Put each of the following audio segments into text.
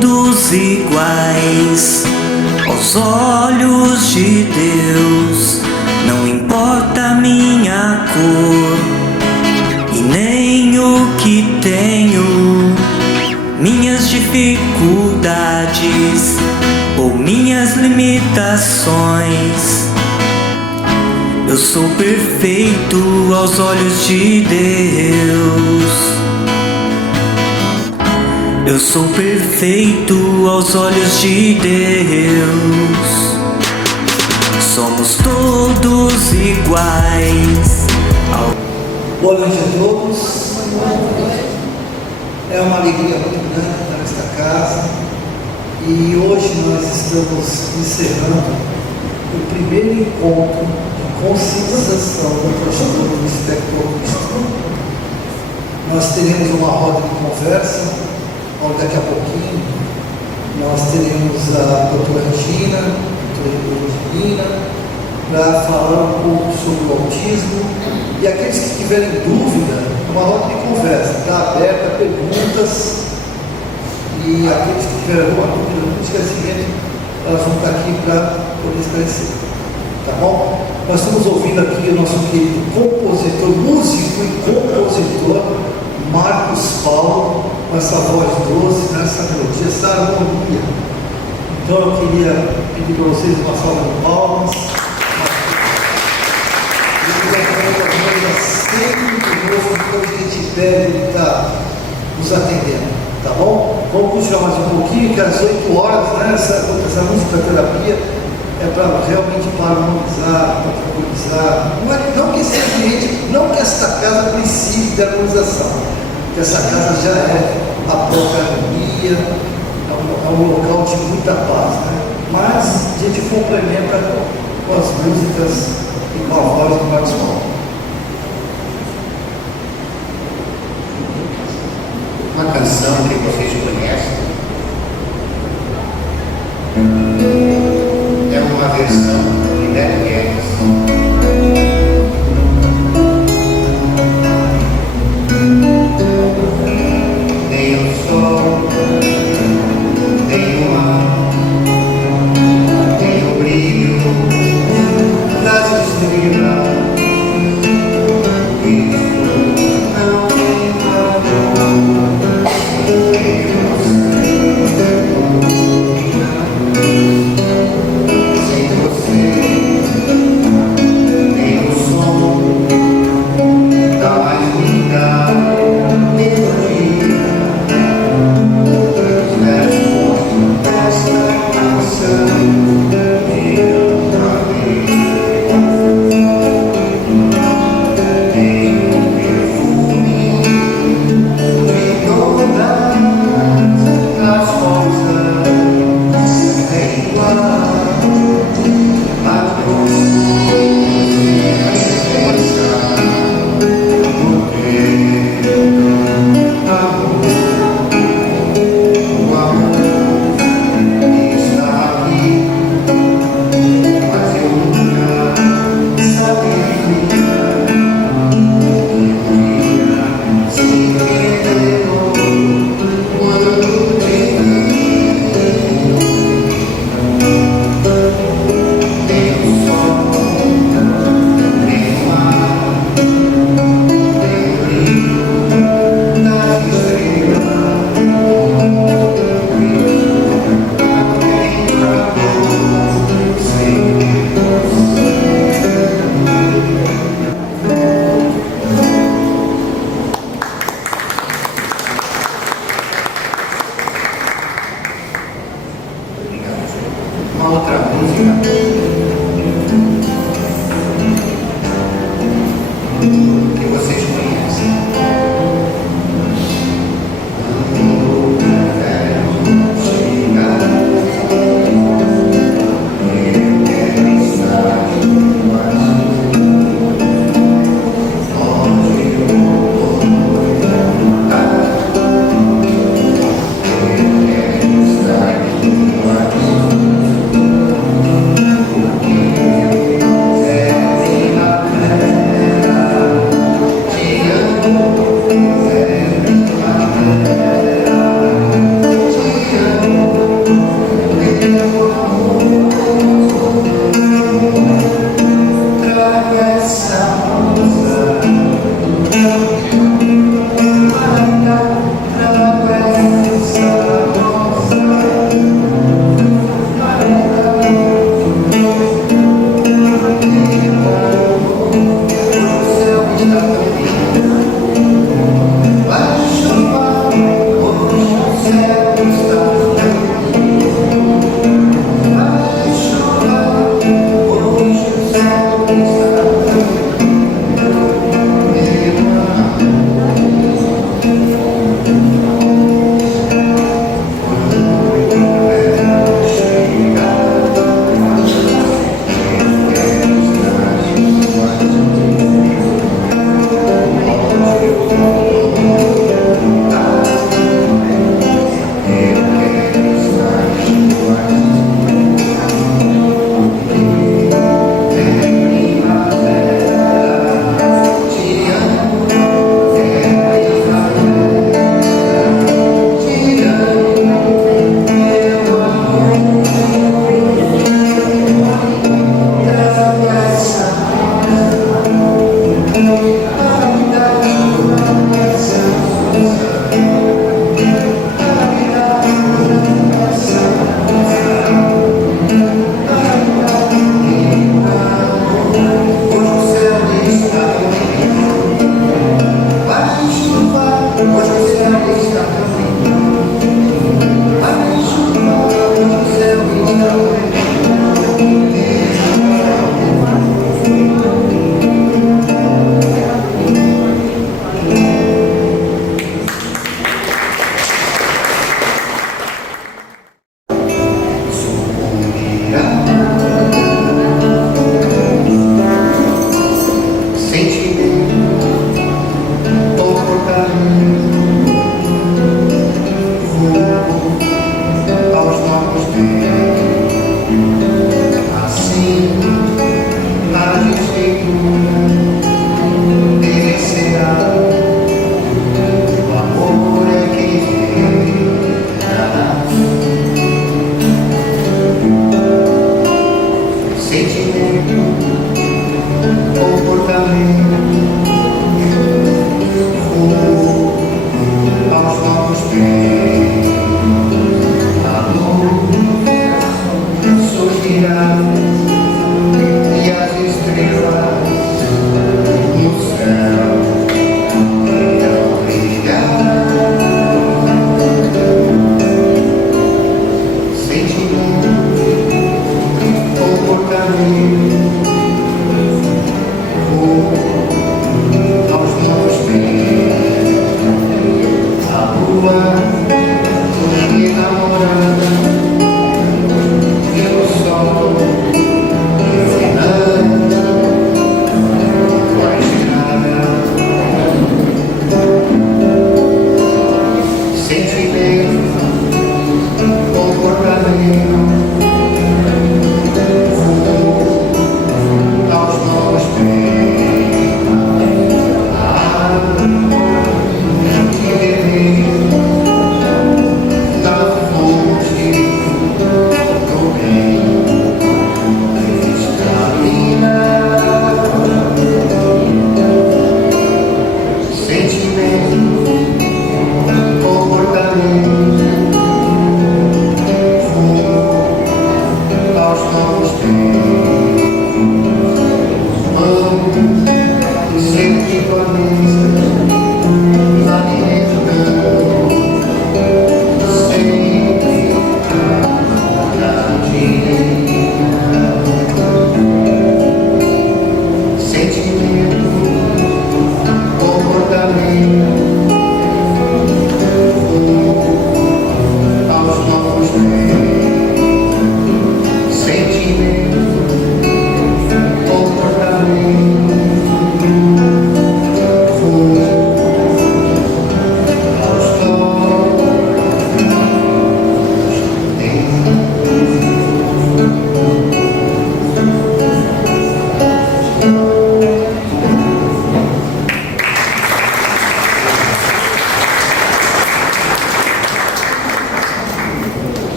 todos iguais aos olhos de Deus. Não importa a minha cor e nem o que tenho, minhas dificuldades ou minhas limitações. Eu sou perfeito aos olhos de Deus. Eu sou perfeito aos olhos de Deus. Somos todos iguais. Boa noite a todos. É uma alegria muito grande estar nesta casa. E hoje nós estamos encerrando o primeiro encontro de conscientização da transtorno do espectro autista. Nós teremos uma roda de conversa. Daqui a pouquinho nós teremos a doutora Regina, para falar um pouco sobre o autismo. E aqueles que tiverem dúvida, uma roda de conversa está aberta a perguntas. E aqueles que tiverem alguma dúvida no esquecimento, elas vão estar aqui para poder esclarecer. Tá bom? Nós estamos ouvindo aqui o nosso querido compositor, músico e compositor, Marcos Paulo, com essa voz doce, essa melodia, essa harmonia. Então eu queria pedir para vocês uma salva de palmas. Eu queria sempre conosco, quando a gente pede, ele está nos atendendo. Tá bom? Vamos continuar mais um pouquinho, que às 8 horas, né, essa música terapia é para realmente para harmonizar, para tranquilizar. Não que esse ambiente, não que esta casa precise de harmonização. Essa casa já é a própria harmonia, é um local de muita paz, né? Mas a gente complementa com as músicas e com a voz do Marcos Paulo. Uma canção que vocês conhecem é uma versão de Dead Guedes. Sem você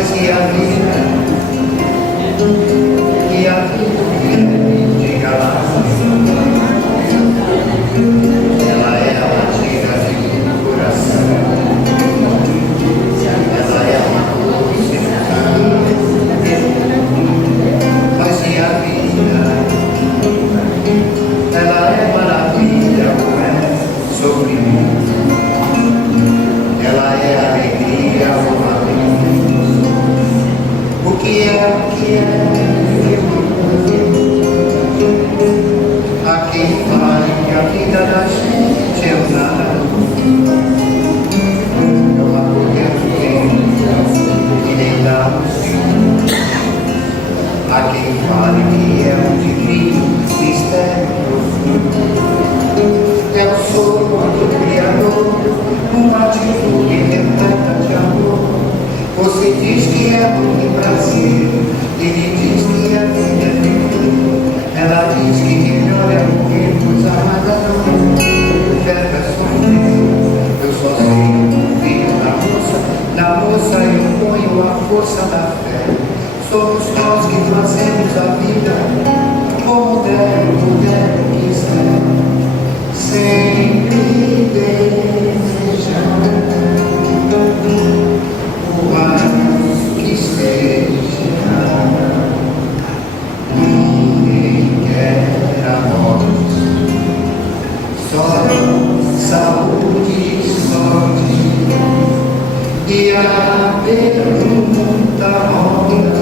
Mas e a vida? E a vida? Diga lá. Ela é a batida do coração. Ela é uma luz. Mas e a vida? Ela é maravilha, ou é sofrimento? Ela é alegria ou alegria? O que é? A quem fale que a vida da gente é o nada. Não há poder que nem dá o fim. A quem fale que é um divino mistério profundo. É o sopro do Criador, uma atitude repleta de amor. Você diz que é muito prazer, ele diz que a vida é feliz. Ela diz que melhor é morrer, pois amada não oferta sofrer. Eu só sei confio na moça eu ponho a força da fé. Somos nós que fazemos a vida como puder quiser. Sempre desejando o mais que esteja. Ninguém quer a morte, só saúde e sorte. E a pergunta roda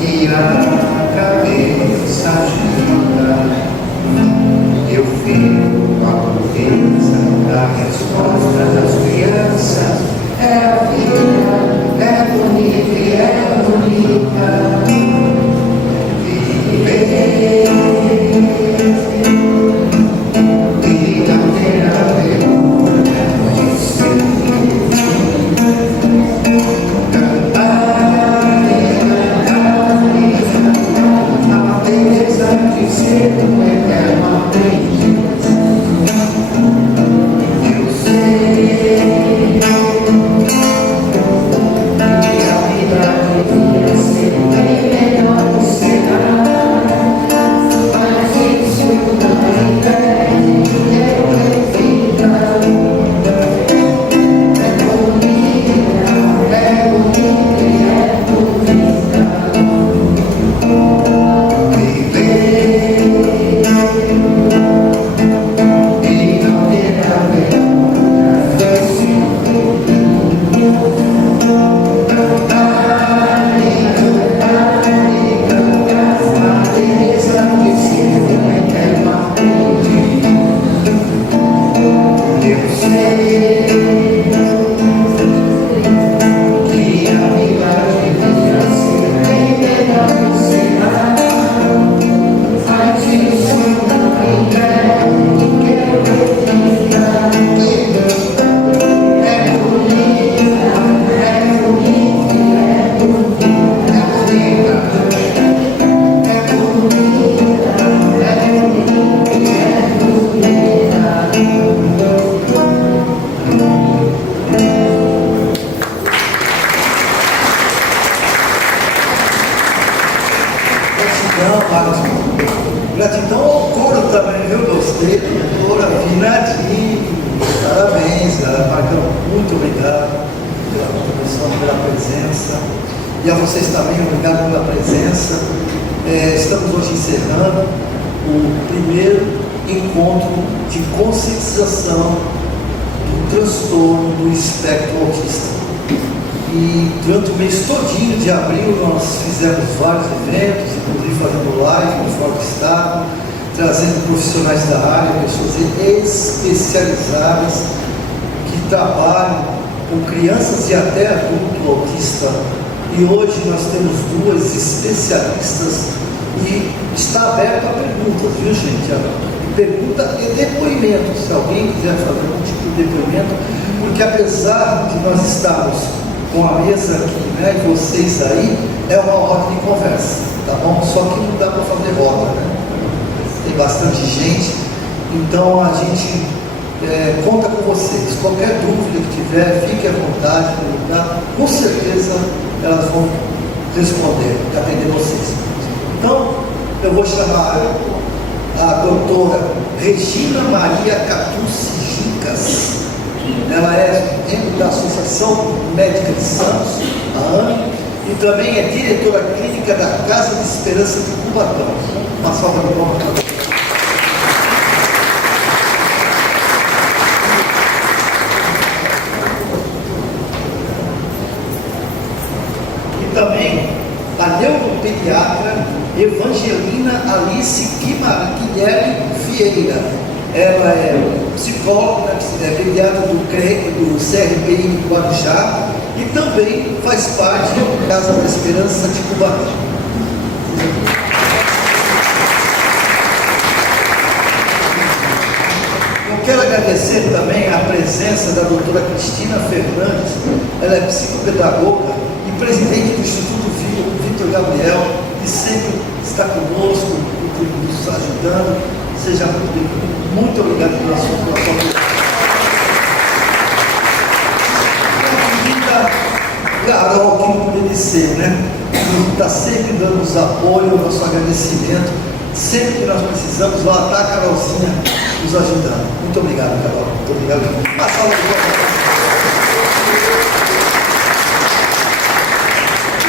e a cabeça gira. Eu fico a potência da resposta das crianças. É a vida, é bonita e é bonita. Viver e não ter a vergonha de ser. Cantar e cantar, a beleza de ser um eterno aprendiz. Eu sei que a vida devia ser bem melhor do cenário, mas isso não impede que eu reflita. É bonita e é bonita. Viver e não ter a vergonha de ser. Cantar e cantar, a beleza de ser um eterno aprendiz. Eu sei que a vida devia ser bem melhor do cenário, mas isso não impede que eu reflita. É bonita, é bonita, é bonita, é bonita, é Gratidão, Marcos. Gratidão ao coro também, viu? Gostei do coro afinadinho. Parabéns, Marcão. Muito obrigado pela contribuição, pela presença. E a vocês também, obrigado pela presença. Estamos hoje encerrando o primeiro encontro de conscientização do transtorno do espectro autista. E durante o mês todinho de abril nós fizemos vários eventos, inclusive fazendo live no fora do estado, trazendo profissionais da área, pessoas especializadas que trabalham com crianças e até adulto autista. E hoje nós temos duas especialistas e está aberto a perguntas, viu gente? Pergunta e depoimento, se alguém quiser fazer algum tipo de depoimento, porque apesar de nós estarmos com a mesa aqui, né, e vocês aí, é uma roda de conversa, tá bom? Só que não dá para fazer roda, né? Tem bastante gente, então a gente conta com vocês. Qualquer dúvida que tiver, fique à vontade de perguntar. com certeza elas vão responder e atender vocês. Então, eu vou chamar a doutora Regina Maria Catucci Gicas. Ela é membro da Associação Médica de Santos, a AME, e também é diretora clínica da Casa de Esperança de Cubatão. Uma salva de palmas. E também a neuropediatra Evangelina Alice Guilherme Vieira. Ela é psicóloga, pediatra do CRPI de Guarujá e também faz parte da Casa da Esperança de Cubatão. Eu quero agradecer também a presença da doutora Cristina Fernandes. Ela é psicopedagoga e presidente do Instituto Vitor Gabriel, que sempre está conosco, nos ajudando. Seja muito obrigado pela sua presença. Carol, que não poderia ser, né? Está sempre dando nos apoio, nosso agradecimento. Sempre que nós precisamos, lá está a Carolzinha nos ajudando. Muito obrigado, Carol. Muito obrigado. Uma salva de palmas.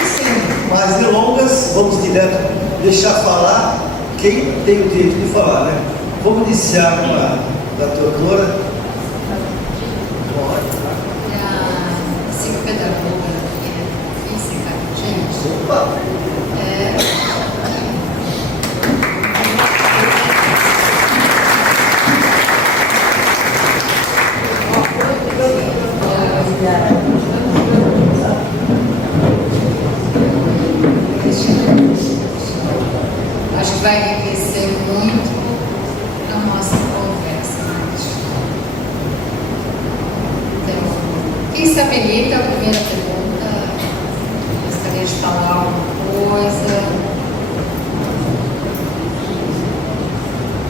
E sem mais delongas, vamos direto deixar falar quem tem o direito de falar, né? Vamos iniciar com a da doutora. Psicopedagoga, física, gente. Opa! Acho que vai enriquecer muito a nossa conversa. Então, quem se habilita, a primeira pergunta, gostaria de falar alguma coisa?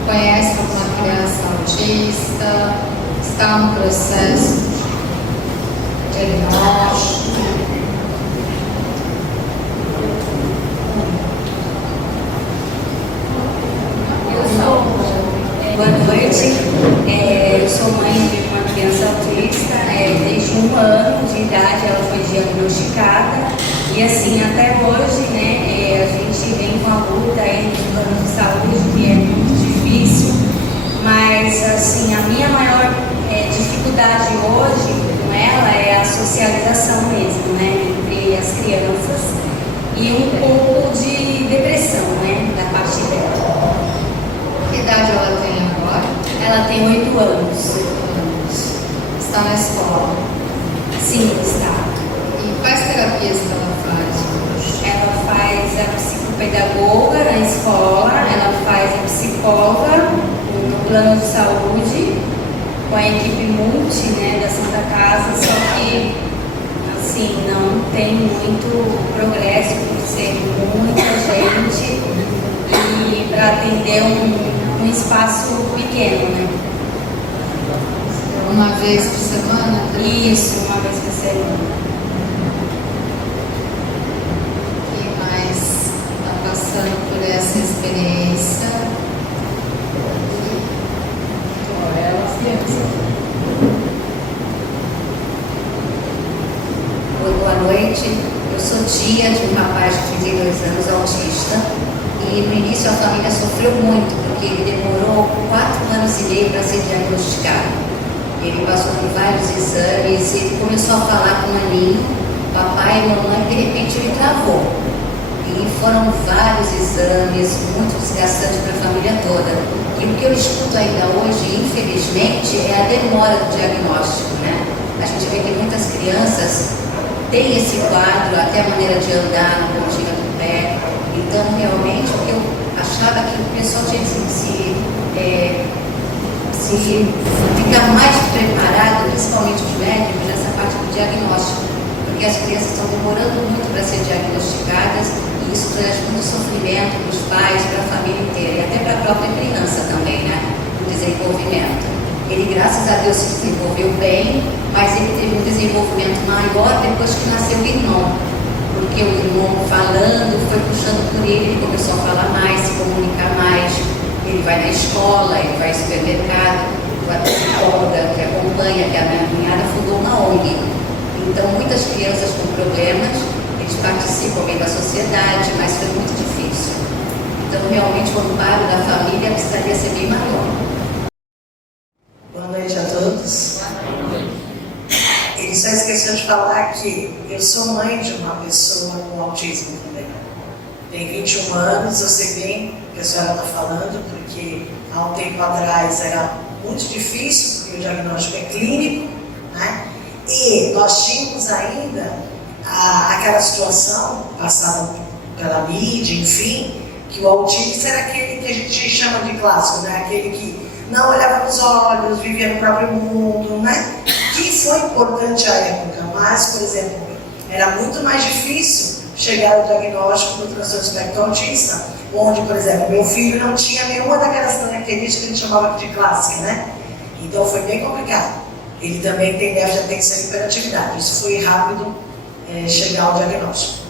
Conhece alguma criança autista? Está no processo de diagnóstico? Boa noite, eu sou mãe de uma criança autista, desde 1 ano de idade ela foi diagnosticada e assim até hoje, né, a gente vem com a luta aí nos planos de saúde, que é muito difícil, mas assim a minha maior dificuldade hoje com ela é a socialização mesmo, né, entre as crianças e um pouco de depressão, né, da parte dela. Que idade ela tem agora? Ela tem 8 anos. Está na escola. Sim, está. E quais terapias que ela faz hoje? Ela faz a psicopedagoga na escola, ela faz a psicóloga no plano de saúde, com a equipe multi, né, da Santa Casa, só que assim, não tem muito progresso por ser muita gente e para atender um espaço pequeno, né? Uma vez por semana? Isso, uma vez por semana. Quem mais está passando por essa experiência? Oi, boa noite. Eu sou tia de um rapaz de 32 anos, autista, e no início a família sofreu muito, porque ele demorou 4 anos e meio para ser diagnosticado. Ele passou por vários exames, ele começou a falar com o maninho, papai e mamãe, de repente ele travou. E foram vários exames, muito desgastantes para a família toda. E o que eu escuto ainda hoje, infelizmente, é a demora do diagnóstico, né? A gente vê que muitas crianças têm esse quadro, até a maneira de andar, na pontinha do pé. Então, realmente, eu achava que o pessoal tinha que se ficar mais preparado, principalmente os médicos, nessa parte do diagnóstico, porque as crianças estão demorando muito para ser diagnosticadas e isso traz muito sofrimento para os pais, para a família inteira e até para a própria criança também, né? O desenvolvimento. Ele, graças a Deus, se desenvolveu bem, mas ele teve um desenvolvimento maior depois que nasceu o irmão. Porque o irmão falando, foi puxando por ele começou a falar mais, se comunicar mais. Ele vai na escola, ele vai ao supermercado, vai para a psicóloga que acompanha, que a minha cunhada fundou uma ONG. Então, muitas crianças com problemas, eles participam bem da sociedade, mas foi muito difícil. Então, realmente, o amparo da família precisaria ser bem maior. Boa noite a todos. Ele só esqueceu de falar que eu sou mãe de uma pessoa com autismo também. Tem 21 anos, eu sei bem o que a senhora está falando, porque há um tempo atrás era muito difícil, porque o diagnóstico é clínico, né? E nós tínhamos ainda aquela situação passada pela mídia, enfim, que o autista era aquele que a gente chama de clássico, né? Aquele que não olhava nos olhos, vivia no próprio mundo, né? Que foi importante à época, mas, por exemplo, era muito mais difícil chegar ao diagnóstico do transtorno espectro autista, onde, por exemplo, meu filho não tinha nenhuma daquelas características que a gente chamava de clássica, né? Então foi bem complicado. Ele também tem déficit de atenção e hiperatividade. Isso foi rápido chegar ao diagnóstico.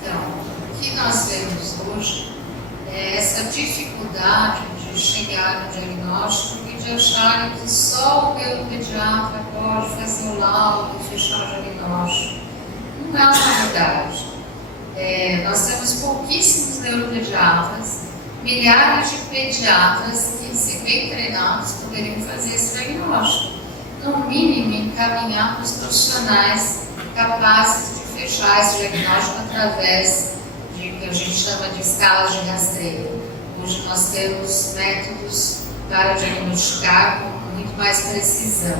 Então, o que nós vemos hoje é essa dificuldade de chegar no diagnóstico e de achar que só o neuropediatra pode fazer o laudo e fechar o diagnóstico. Não é uma verdade. Nós temos pouquíssimos neuropediatras, milhares de pediatras que, se bem treinados, poderiam fazer esse diagnóstico. No mínimo, encaminhar para os profissionais capazes de fechar esse diagnóstico através de que a gente chama de escalas de rastreio. Hoje nós temos métodos para diagnosticar com muito mais precisão.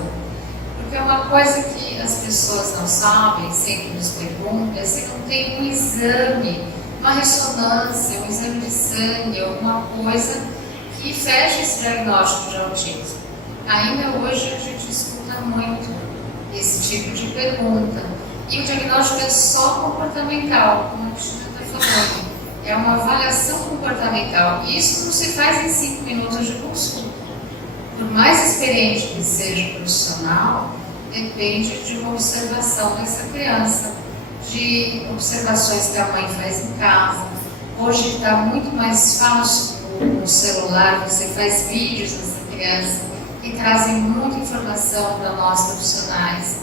Porque uma coisa que as pessoas não sabem, sempre nos perguntam, é se não tem um exame, uma ressonância, um exame de sangue, alguma coisa que feche esse diagnóstico de autismo. Ainda hoje a gente escuta muito esse tipo de pergunta. E o diagnóstico é só comportamental, como a Cristina está falando. É uma avaliação comportamental. E isso não se faz em 5 minutos de consulta. Por mais experiente que seja o profissional, depende de uma observação dessa criança, de observações que a mãe faz em casa. Hoje está muito mais fácil no celular, você faz vídeos dessa criança que trazem muita informação para nós profissionais.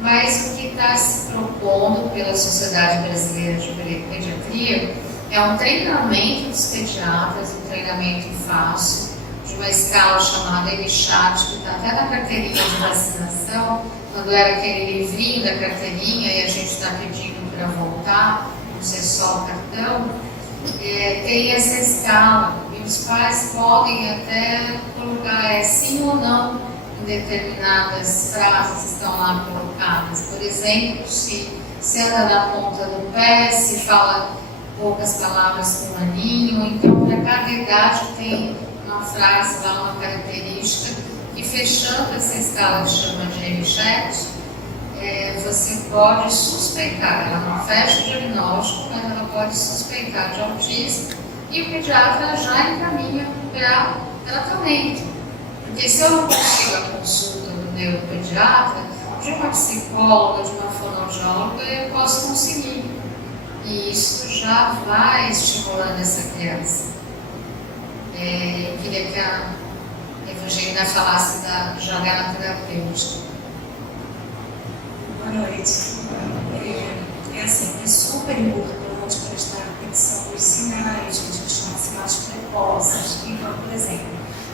Mas o que está se propondo pela Sociedade Brasileira de Pediatria é um treinamento dos pediatras, um treinamento fácil, de uma escala chamada EMCHAT, que está até na carteirinha de vacinação, quando era aquele livrinho da carteirinha e a gente está pedindo para voltar, não ser só o cartão, tem essa escala e os pais podem até colocar sim ou não em determinadas frases que estão lá colocadas. Por exemplo, se anda na ponta do pé, se fala poucas palavras com aninho, então para cada idade tem uma frase lá, uma característica, e fechando essa escala que chama de EMCHAT, você pode suspeitar, ela não fecha o diagnóstico, mas ela pode suspeitar de autismo e o pediatra já encaminha para tratamento. Porque se eu não consigo a consulta do neuropediatra, de uma psicóloga, de uma fonoaudióloga, eu posso conseguir. E isso já vai estimulando essa criança. Eu queria que a Evangelina falasse da janela terapêutica. Boa noite. É super importante prestar atenção nos sinais que a gente chama de sinais precoces. Então, por exemplo,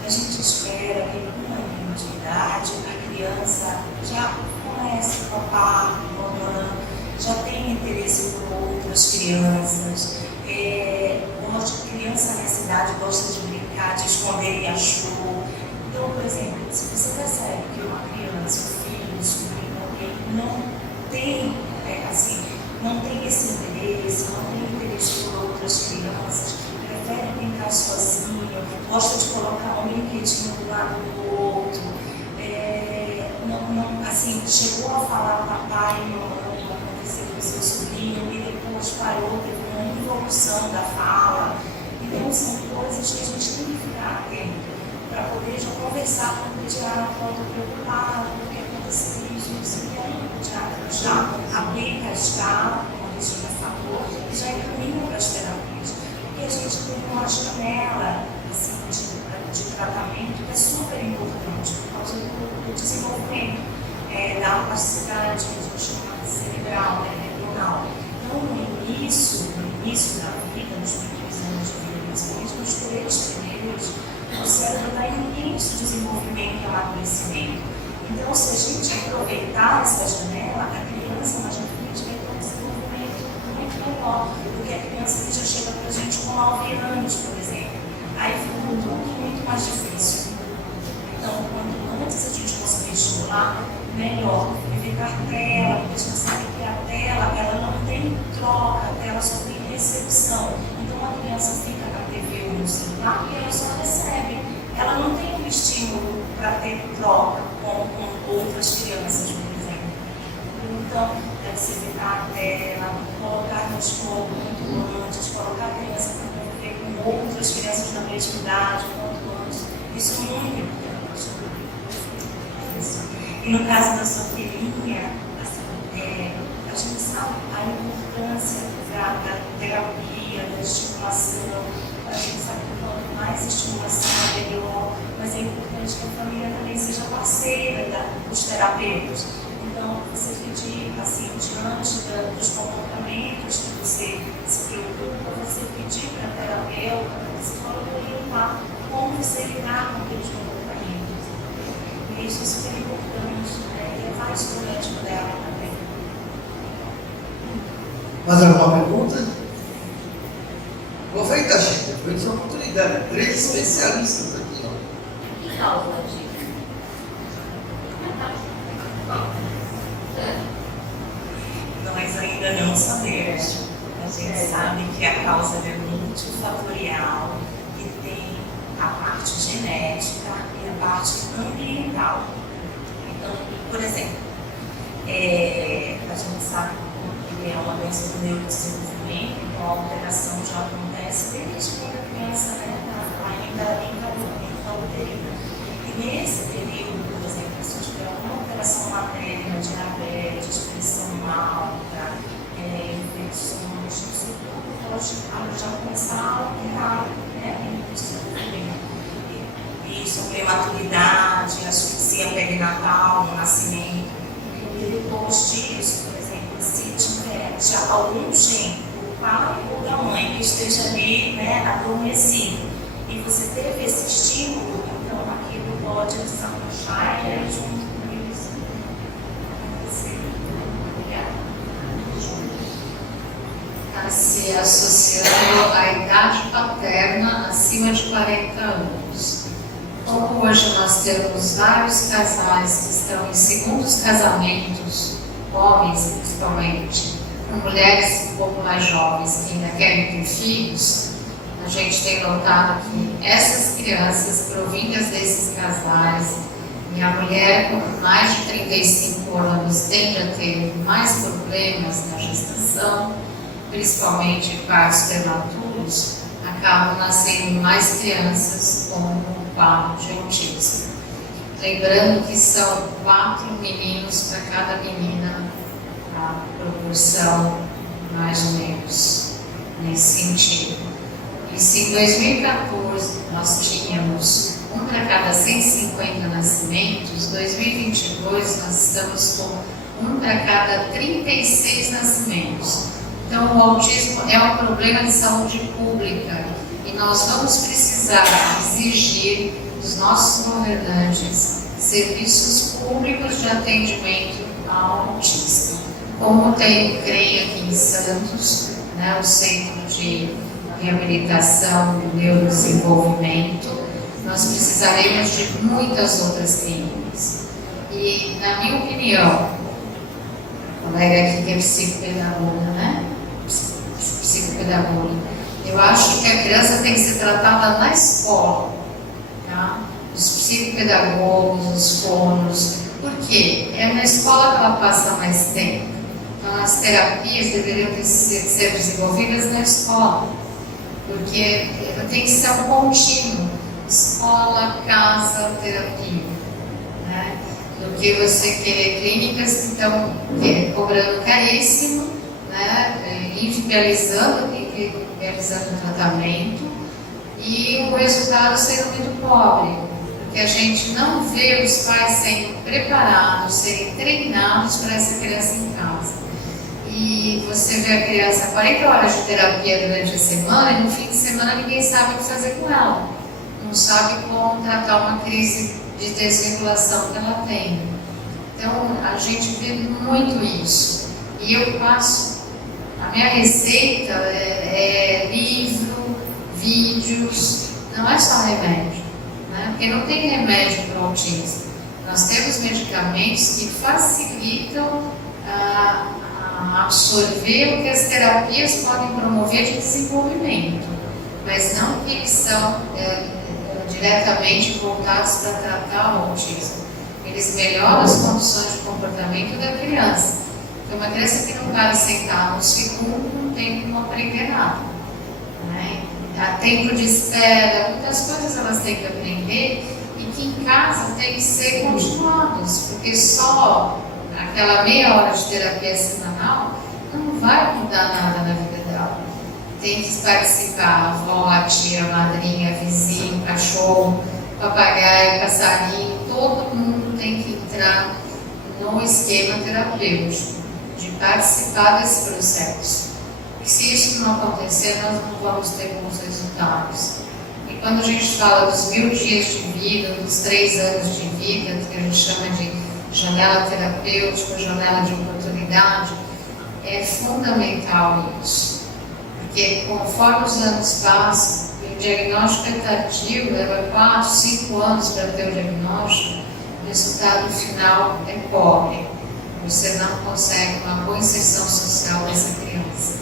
a gente espera que com 1 ano de idade a criança já conhece o papá, a mamãe, já tem interesse por outras crianças. A criança nessa idade gosta de brincar, de esconder Yachô. Então, por exemplo, se você percebe que uma criança, um filho, um sobrinho, alguém não tem, não tem esse interesse, não tem interesse por outras crianças, prefere brincar sozinho, gosta de colocar um brinquedinho do lado do outro, chegou a falar papai e mamãe, aconteceu com seu sobrinho, e depois parou, teve uma involução da fala. Então, são coisas que a gente tem que ficar atento para poder já conversar com o pediatra, preocupado, porque aconteceu isso, não sei o que, aí o pediatra já aplica a escala, como a Regina falou, e já encaminha para as terapias. Porque a gente tem uma janela assim, de tratamento que é super importante por causa do desenvolvimento da plasticidade cerebral, neuronal. Então, no início da vida, nos primeiros anos de vida, principalmente nos 3 primeiros, o cérebro está em início de desenvolvimento e amadurecimento. Então, se a gente aproveitar essa janela, a criança mais na frente vai ter um desenvolvimento muito melhor do que a criança que já chega para a gente com 9 anos, por exemplo. Aí fica muito mais difícil. Então, quanto antes a gente conseguir estimular, melhor. Evitar tela, porque a gente sabe que a tela ela não tem troca, a tela só tem recepção. Então, a criança fica na TV ou no celular e ela só recebe. Ela não tem um estímulo para ter troca com outras crianças, por exemplo. Então, deve se evitar a tela, colocar no escopo muito antes, colocar a criança para conviver com outras crianças da mesma idade quanto antes. Isso é muito importante. E no caso da sua filhinha, a gente sabe a importância da terapia, da estimulação. A gente sabe que quanto mais estimulação, melhor, mas é importante que a família também seja parceira dos terapeutas. Então, você pedir, assim, diante dos comportamentos que você se preocupa, você pedir para a terapeuta, para a psicóloga orientar como você lidar com aqueles comportamentos. E isso é super importante, né? E levar isso para o médico dela também. Mais alguma pergunta? Aproveita, gente, aproveita essa oportunidade. 3 especialistas aqui. Que causa disso? Nós ainda não sabemos. A gente sabe que a causa é multifatorial, que tem a parte genética e a parte ambiental. Então, por exemplo, a gente sabe que é uma doença do neurodesenvolvimento, então a alteração já acontece desde quando a criança ainda intrauterina. E nesse período, por exemplo, se tiver alguma alteração materna, diabetes, pressão alta, infecções, isso tudo pode já começar a alterar, né, o desenvolvimento. E sobre prematuridade, asfixia perinatal no nascimento. E depois disso, por exemplo, se tiver já algum gene do pai ou da mãe que esteja ali, né, adormecido, e você teve esse estímulo, então aquilo pode desabrochar junto com isso. Está se associando à idade paterna acima de 40 anos. Como hoje nós temos vários casais que estão em segundos casamentos, homens principalmente, com mulheres um pouco mais jovens que ainda querem ter filhos, a gente tem notado que essas crianças provindas desses casais e a mulher com mais de 35 anos tende a ter mais problemas na gestação, principalmente partos prematuros, acabam nascendo mais crianças com um quadro de autismo. Lembrando que são 4 meninos para cada menina, a proporção mais ou menos nesse sentido. E se em 2014 nós tínhamos 1 para cada 150 nascimentos, em 2022 nós estamos com 1 para cada 36 nascimentos. Então o autismo é um problema de saúde pública e nós vamos precisar exigir dos nossos governantes serviços públicos de atendimento ao autismo. Como tem, creio aqui em Santos, né, o Centro de Reabilitação e Neurodesenvolvimento, nós precisaremos de muitas outras clínicas. E, na minha opinião, a colega aqui que é psicopedagoga, né? Psicopedagoga, eu acho que a criança tem que ser tratada na escola, tá? Os psicopedagogos, os fonos, porque é na escola que ela passa mais tempo. Então, as terapias deveriam ser desenvolvidas na escola. porque tem que ser um contínuo, escola, casa, terapia, né? Do que você querer clínicas que estão cobrando caríssimo, né? Individualizando o tratamento e o resultado sendo muito pobre, porque a gente não vê os pais sendo preparados, serem treinados para essa criança em casa. E você vê a criança 40 horas de terapia durante a semana e no fim de semana ninguém sabe o que fazer com ela. Não sabe como tratar uma crise de desregulação que ela tem. Então, a gente vê muito isso. E eu passo, a minha receita é livro, vídeos, não é só remédio, né? Porque não tem remédio para o autismo. Nós temos medicamentos que facilitam absorver o que as terapias podem promover de desenvolvimento, mas não que eles são diretamente voltados para tratar o autismo. Eles melhoram as condições de comportamento da criança. Então, uma criança que não para sentar no segundo não tem como aprender nada, né? Há tempo de espera, muitas coisas elas têm que aprender e que em casa tem que ser continuados, porque só aquela meia hora de terapia semanal não vai mudar nada na vida dela. Tem que participar a avó, a tia, a madrinha, a vizinho, cachorro, papagaio, passarinho, todo mundo tem que entrar no esquema terapêutico, de participar desse processo. E se isso não acontecer, nós não vamos ter bons resultados. E quando a gente fala dos 1000 dias de vida, dos 3 anos de vida, que a gente chama de janela terapêutica, janela de oportunidade, é fundamental isso. Porque conforme os anos passam, o diagnóstico é tardio, leva 4, 5 anos para ter o diagnóstico, o resultado final é pobre. Você não consegue uma boa inserção social dessa criança.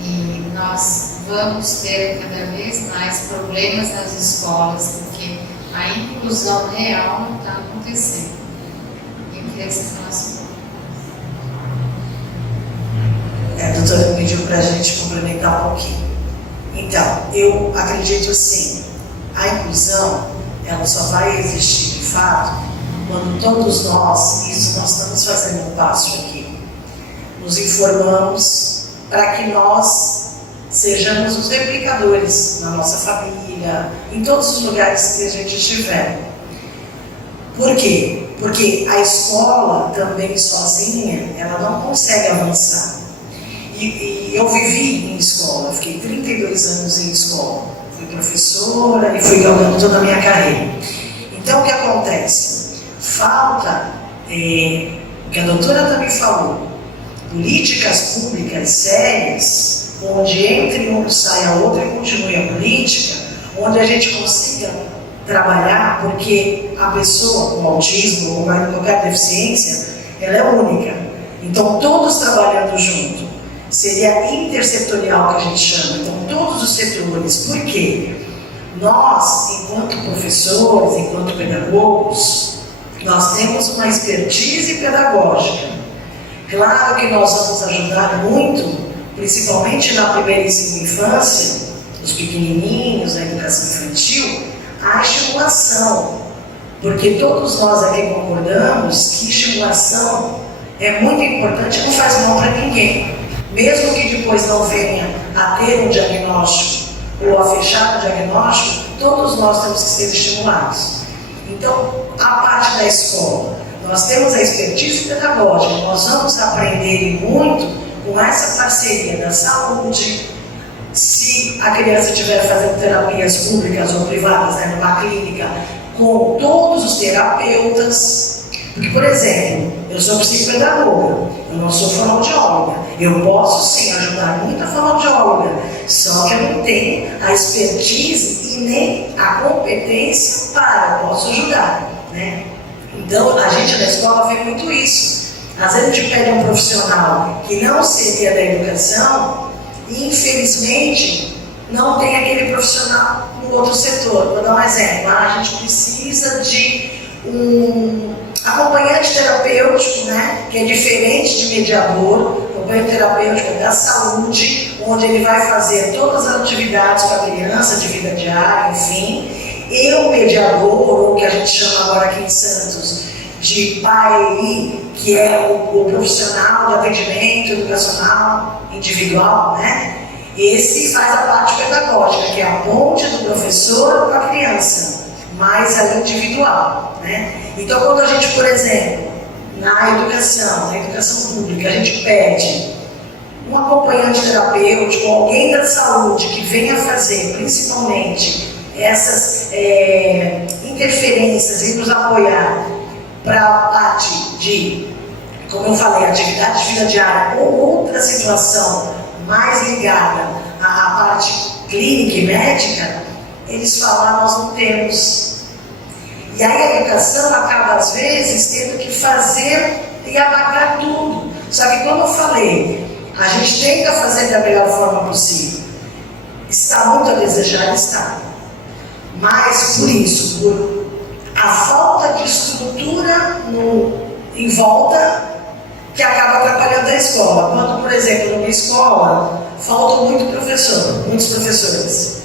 E nós vamos ter cada vez mais problemas nas escolas, porque a inclusão real não está acontecendo. Eu queria que você falasse um pouco. A doutora pediu para a gente complementar um pouquinho. Então, eu acredito sim, a inclusão ela só vai existir de fato quando todos nós, isso nós estamos fazendo um passo aqui, nos informamos para que nós sejamos os replicadores na nossa família, em todos os lugares que a gente estiver. Por quê? Porque a escola também sozinha, ela não consegue avançar. E eu vivi em escola, fiquei 32 anos em escola. Fui professora e fui galgando toda a minha carreira. Então, o que acontece? Falta, o que a doutora também falou, políticas públicas sérias, onde entre um saia outro e continue a política, onde a gente consiga trabalhar, porque a pessoa com autismo ou qualquer deficiência, ela é única. Então, todos trabalhando junto. Seria intersetorial que a gente chama, então todos os setores. Por quê? Nós, enquanto professores, enquanto pedagogos, nós temos uma expertise pedagógica. Claro que nós vamos ajudar muito, principalmente na primeiríssima infância, os pequenininhos, a educação infantil, a estimulação. Porque todos nós aqui concordamos que estimulação é muito importante e não faz mal para ninguém. Mesmo que depois não venha a ter um diagnóstico ou a fechar o diagnóstico, todos nós temos que ser estimulados. Então, a parte da escola, nós temos a expertise pedagógica, nós vamos aprender muito com essa parceria da saúde. Se a criança estiver fazendo terapias públicas ou privadas, né, numa clínica, com todos os terapeutas. Porque, por exemplo, eu sou psicopedagoga, eu não sou fonoaudióloga. Eu posso sim ajudar muito a fonoaudióloga, só que eu não tenho a expertise e nem a competência para, eu posso ajudar, né? Então, a gente na escola vê muito isso. Às vezes a gente pede um profissional que não seria da educação e, infelizmente, não tem aquele profissional no outro setor. Vou dar um exemplo. A gente precisa de um acompanhante terapêutico, né, que é diferente de mediador. acompanhamento terapêutico da saúde, onde ele vai fazer todas as atividades com a criança, de vida diária, enfim. E o mediador, ou o que a gente chama agora aqui em Santos de PAEI, que é o profissional de atendimento educacional individual, né? Esse faz a parte pedagógica, que é a ponte do professor com a criança, mais a individual, né? Então, quando a gente, por exemplo, na educação pública, a gente pede um acompanhante terapêutico, alguém da saúde que venha fazer, principalmente, essas interferências e nos apoiar para a parte de, como eu falei, atividade de vida diária ou outra situação mais ligada à parte clínica e médica, eles falam, nós não temos. E aí a educação acaba, às vezes, tendo que fazer e abarcar tudo. Só que, como eu falei, a gente tenta fazer da melhor forma possível. Está muito a desejar, está. Mas, por isso, por a falta de estrutura em volta, que acaba atrapalhando a escola. Quando, por exemplo, numa escola, faltam muitos professores.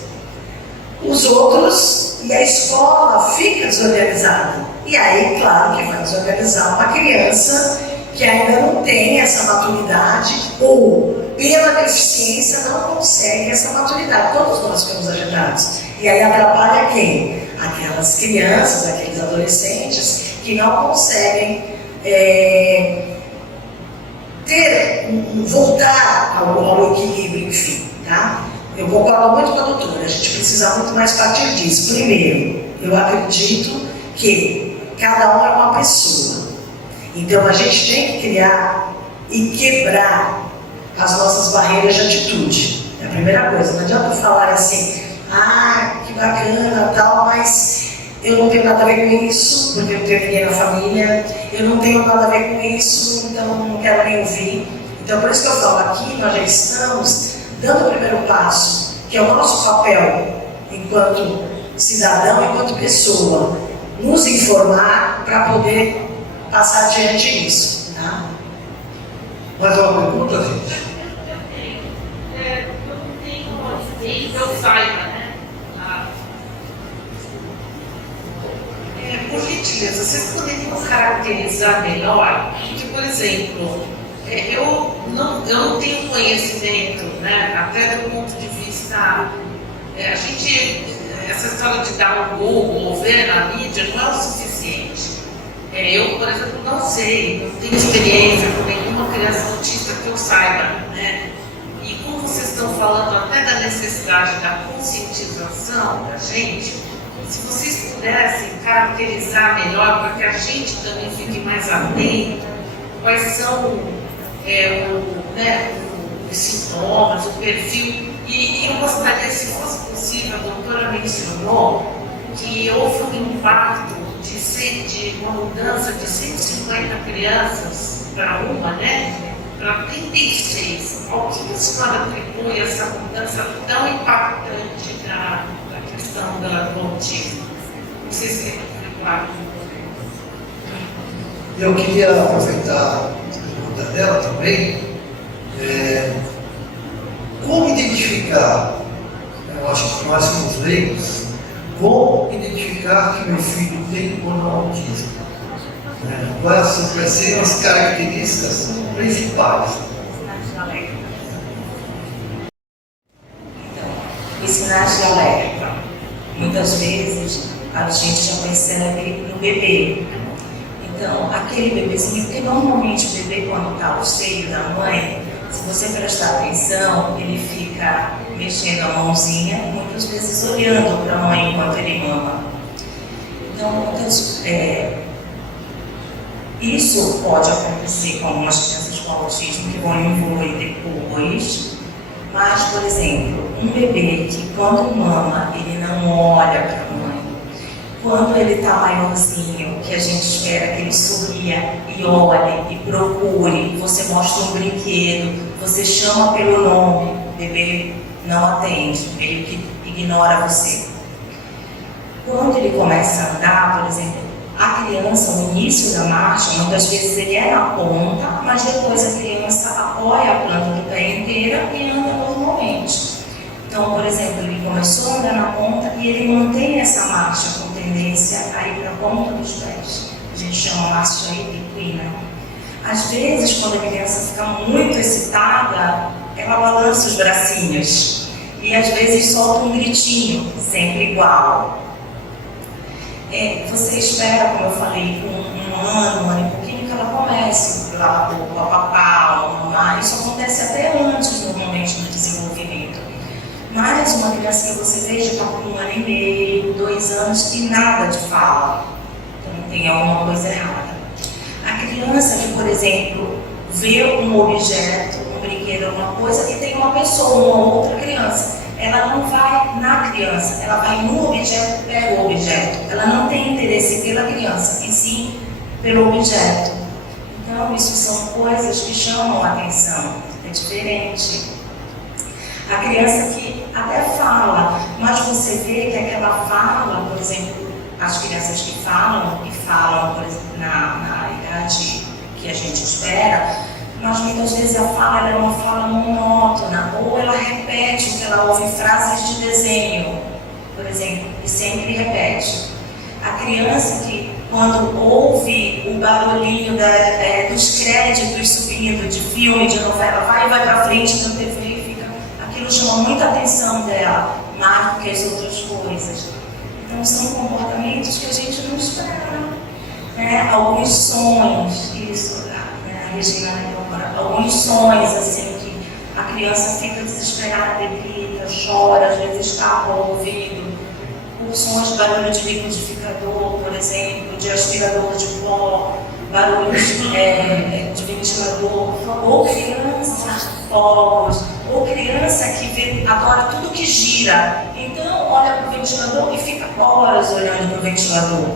Os outros, e a escola fica desorganizada. E aí, claro que vai desorganizar uma criança que ainda não tem essa maturidade ou, pela deficiência, não consegue essa maturidade. Todos nós ficamos agitados. E aí atrapalha quem? Aquelas crianças, aqueles adolescentes que não conseguem voltar ao equilíbrio, enfim, tá? Eu concordo muito com a doutora, a gente precisa muito mais partir disso. Primeiro, eu acredito que cada um é uma pessoa. Então a gente tem que criar e quebrar as nossas barreiras de atitude. É a primeira coisa. Não adianta falar assim, que bacana, tal, mas eu não tenho nada a ver com isso, porque eu não tenho ninguém na família, eu não tenho nada a ver com isso, então não quero nem ouvir. Então por isso que eu falo aqui, nós já estamos dando o primeiro passo, que é o nosso papel enquanto cidadão, enquanto pessoa, nos informar para poder passar adiante isso, tá? Mais uma pergunta, gente? Eu não tenho uma que eu saiba, né? Por gentileza, vocês poderiam caracterizar melhor? Porque, por exemplo, eu não tenho conhecimento, né? Até do ponto de vista. Essa história de dar um Google ou ver na mídia não é o suficiente. Eu, por exemplo, não sei, não tenho experiência com nenhuma criança autista que eu saiba, né? E como vocês estão falando até da necessidade da conscientização da gente, se vocês pudessem caracterizar melhor, para que a gente também fique mais atento, quais são os sintomas, o perfil. E eu gostaria, se fosse possível, a doutora mencionou que houve um impacto de uma mudança de 150 crianças para uma, né? Para 36. Ao que a senhora atribui essa mudança tão impactante da questão do autismo? Não sei se é claro. Eu queria aproveitar a pergunta dela também. Como identificar, eu acho que nós somos leigos, como identificar que meu filho tem ou não autismo? Quais são as características principais? Então, os sinais de alerta. Muitas vezes a gente já percebe no bebê. Então, aquele bebezinho, porque normalmente o bebê, quando está no seio da mãe, se você prestar atenção, ele fica mexendo a mãozinha, muitas vezes olhando para a mãe enquanto ele mama. Então, isso pode acontecer com algumas crianças com autismo que vão evoluir depois, mas, por exemplo, um bebê que quando mama, ele não olha para a mãe. Quando ele está maiorzinho, que a gente espera que ele sorria e olhe e procure, você mostra um brinquedo, você chama pelo nome, o bebê não atende, meio que ignora você. Quando ele começa a andar, por exemplo, a criança, no início da marcha, muitas vezes ele é na ponta, mas depois a criança apoia a planta do pé inteira e anda normalmente. Então, por exemplo, ele começou a andar na ponta e ele mantém essa marcha com tendência a ir para a ponta dos pés. A gente chama marcha equina. Às vezes, quando a criança fica muito excitada, ela balança os bracinhos e às vezes solta um gritinho, sempre igual. Você espera, como eu falei, um ano e pouquinho que ela comece lá o papapá, o mamar. Isso acontece até antes, normalmente, do desenvolvimento. Mas uma criança que você veja está com 1 ano e meio, 2 anos e nada de fala. Então tem alguma coisa errada. A criança que, por exemplo, vê um objeto, um brinquedo, alguma coisa, e tem uma pessoa, uma outra criança, ela não vai na criança, ela vai no objeto, pega o objeto. Ela não tem interesse pela criança, e sim pelo objeto. Então, isso são coisas que chamam a atenção. É diferente. A criança que até fala, mas você vê que aquela fala, por exemplo, as crianças que falam, por exemplo, na idade que a gente espera, mas muitas vezes a fala é uma fala monótona, ou ela repete o que ela ouve em frases de desenho, por exemplo, e sempre repete. A criança que, quando ouve o barulhinho dos créditos subindo de filme, de novela, vai para frente da TV e fica, aquilo chama muita atenção dela, mais do que as outras coisas. Então são comportamentos que a gente não espera, né? Alguns sonhos, isso, né? A Regina lembra, alguns sonhos assim que a criança fica desesperada, grita, chora, às vezes tapa o ouvido, por sons de barulho de liquidificador, por exemplo, de aspirador de pó, barulhos de ventilador, ou criança, fogos, ou criança que adora tudo que gira. Então, olha para o ventilador e fica horas olhando para o ventilador.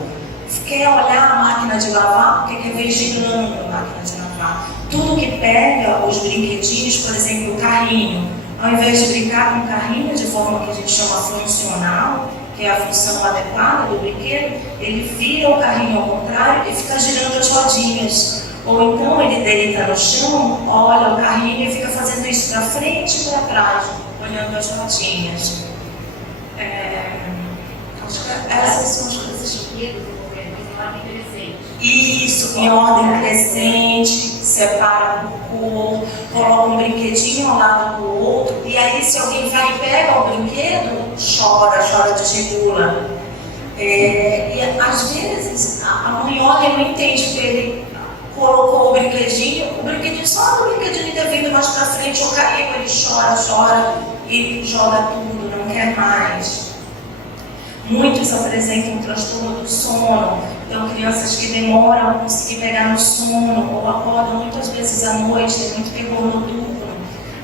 Quer olhar a máquina de lavar porque quer ver girando a máquina de lavar. Tudo que pega os brinquedinhos, por exemplo, o carrinho, ao invés de brincar com o carrinho de forma que a gente chama funcional, que é a função adequada do brinquedo, ele vira o carrinho ao contrário e fica girando as rodinhas. Ou então ele deita no chão, olha o carrinho e fica fazendo isso para frente e para trás, olhando as rodinhas. Acho que essas são as coisas. Isso, em ordem crescente, separa por cor, coloca um brinquedinho ao lado do outro, e aí se alguém vai e pega o brinquedo, chora de regula. E às vezes a mãe olha e não entende que ele colocou o brinquedinho só o brinquedinho ter vindo mais pra frente, ou caiu, ele chora e joga tudo, não quer mais. Muitos apresentam um transtorno do sono, então crianças que demoram a conseguir pegar no sono ou acordam muitas vezes à noite, tem muito terror noturno.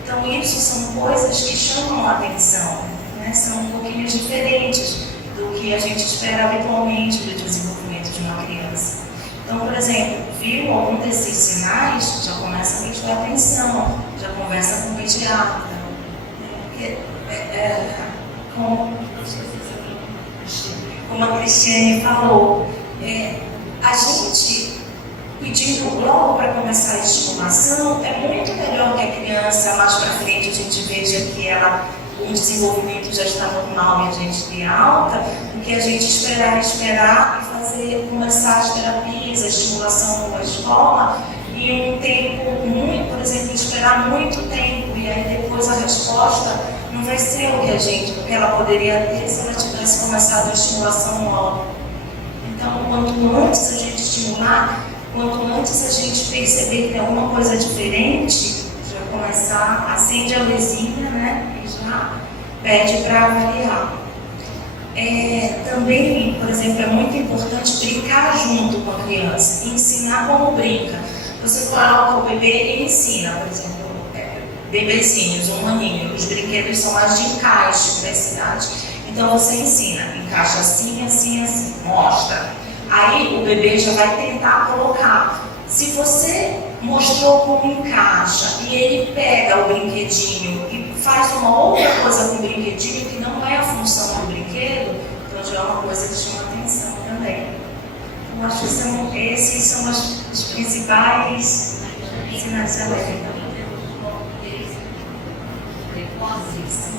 Então isso são coisas que chamam a atenção, né? São um pouquinho diferentes do que a gente espera habitualmente do desenvolvimento de uma criança. Então, por exemplo, viu algum desses sinais, já começa a pedir atenção, já conversa com o pediatra. Como a Cristiane falou, a gente pedindo logo para começar a estimulação, é muito melhor que a criança mais para frente a gente veja que o desenvolvimento já está normal e a gente dê alta, do que a gente esperar e começar as terapias, a estimulação numa escola e um tempo por exemplo, esperar muito tempo e aí depois a resposta não vai ser o que ela poderia ter se ela tivesse começado a estimulação logo. Então, quanto antes a gente estimular, quanto antes a gente perceber que tem alguma coisa diferente, já começar, acende a luzinha, né, e já pede para avaliar. Também, por exemplo, é muito importante brincar junto com a criança, ensinar como brinca. Você coloca o bebê e ensina, por exemplo, bebezinhos, um aninho, os brinquedos são mais de encaixe para essa idade. Então você ensina, encaixa assim, assim, assim, mostra. Aí o bebê já vai tentar colocar. Se você mostrou como encaixa e ele pega o brinquedinho e faz uma outra coisa com o brinquedinho que não é a função do brinquedo, então já é uma coisa que chama atenção também. Eu acho que esses são os principais sinais.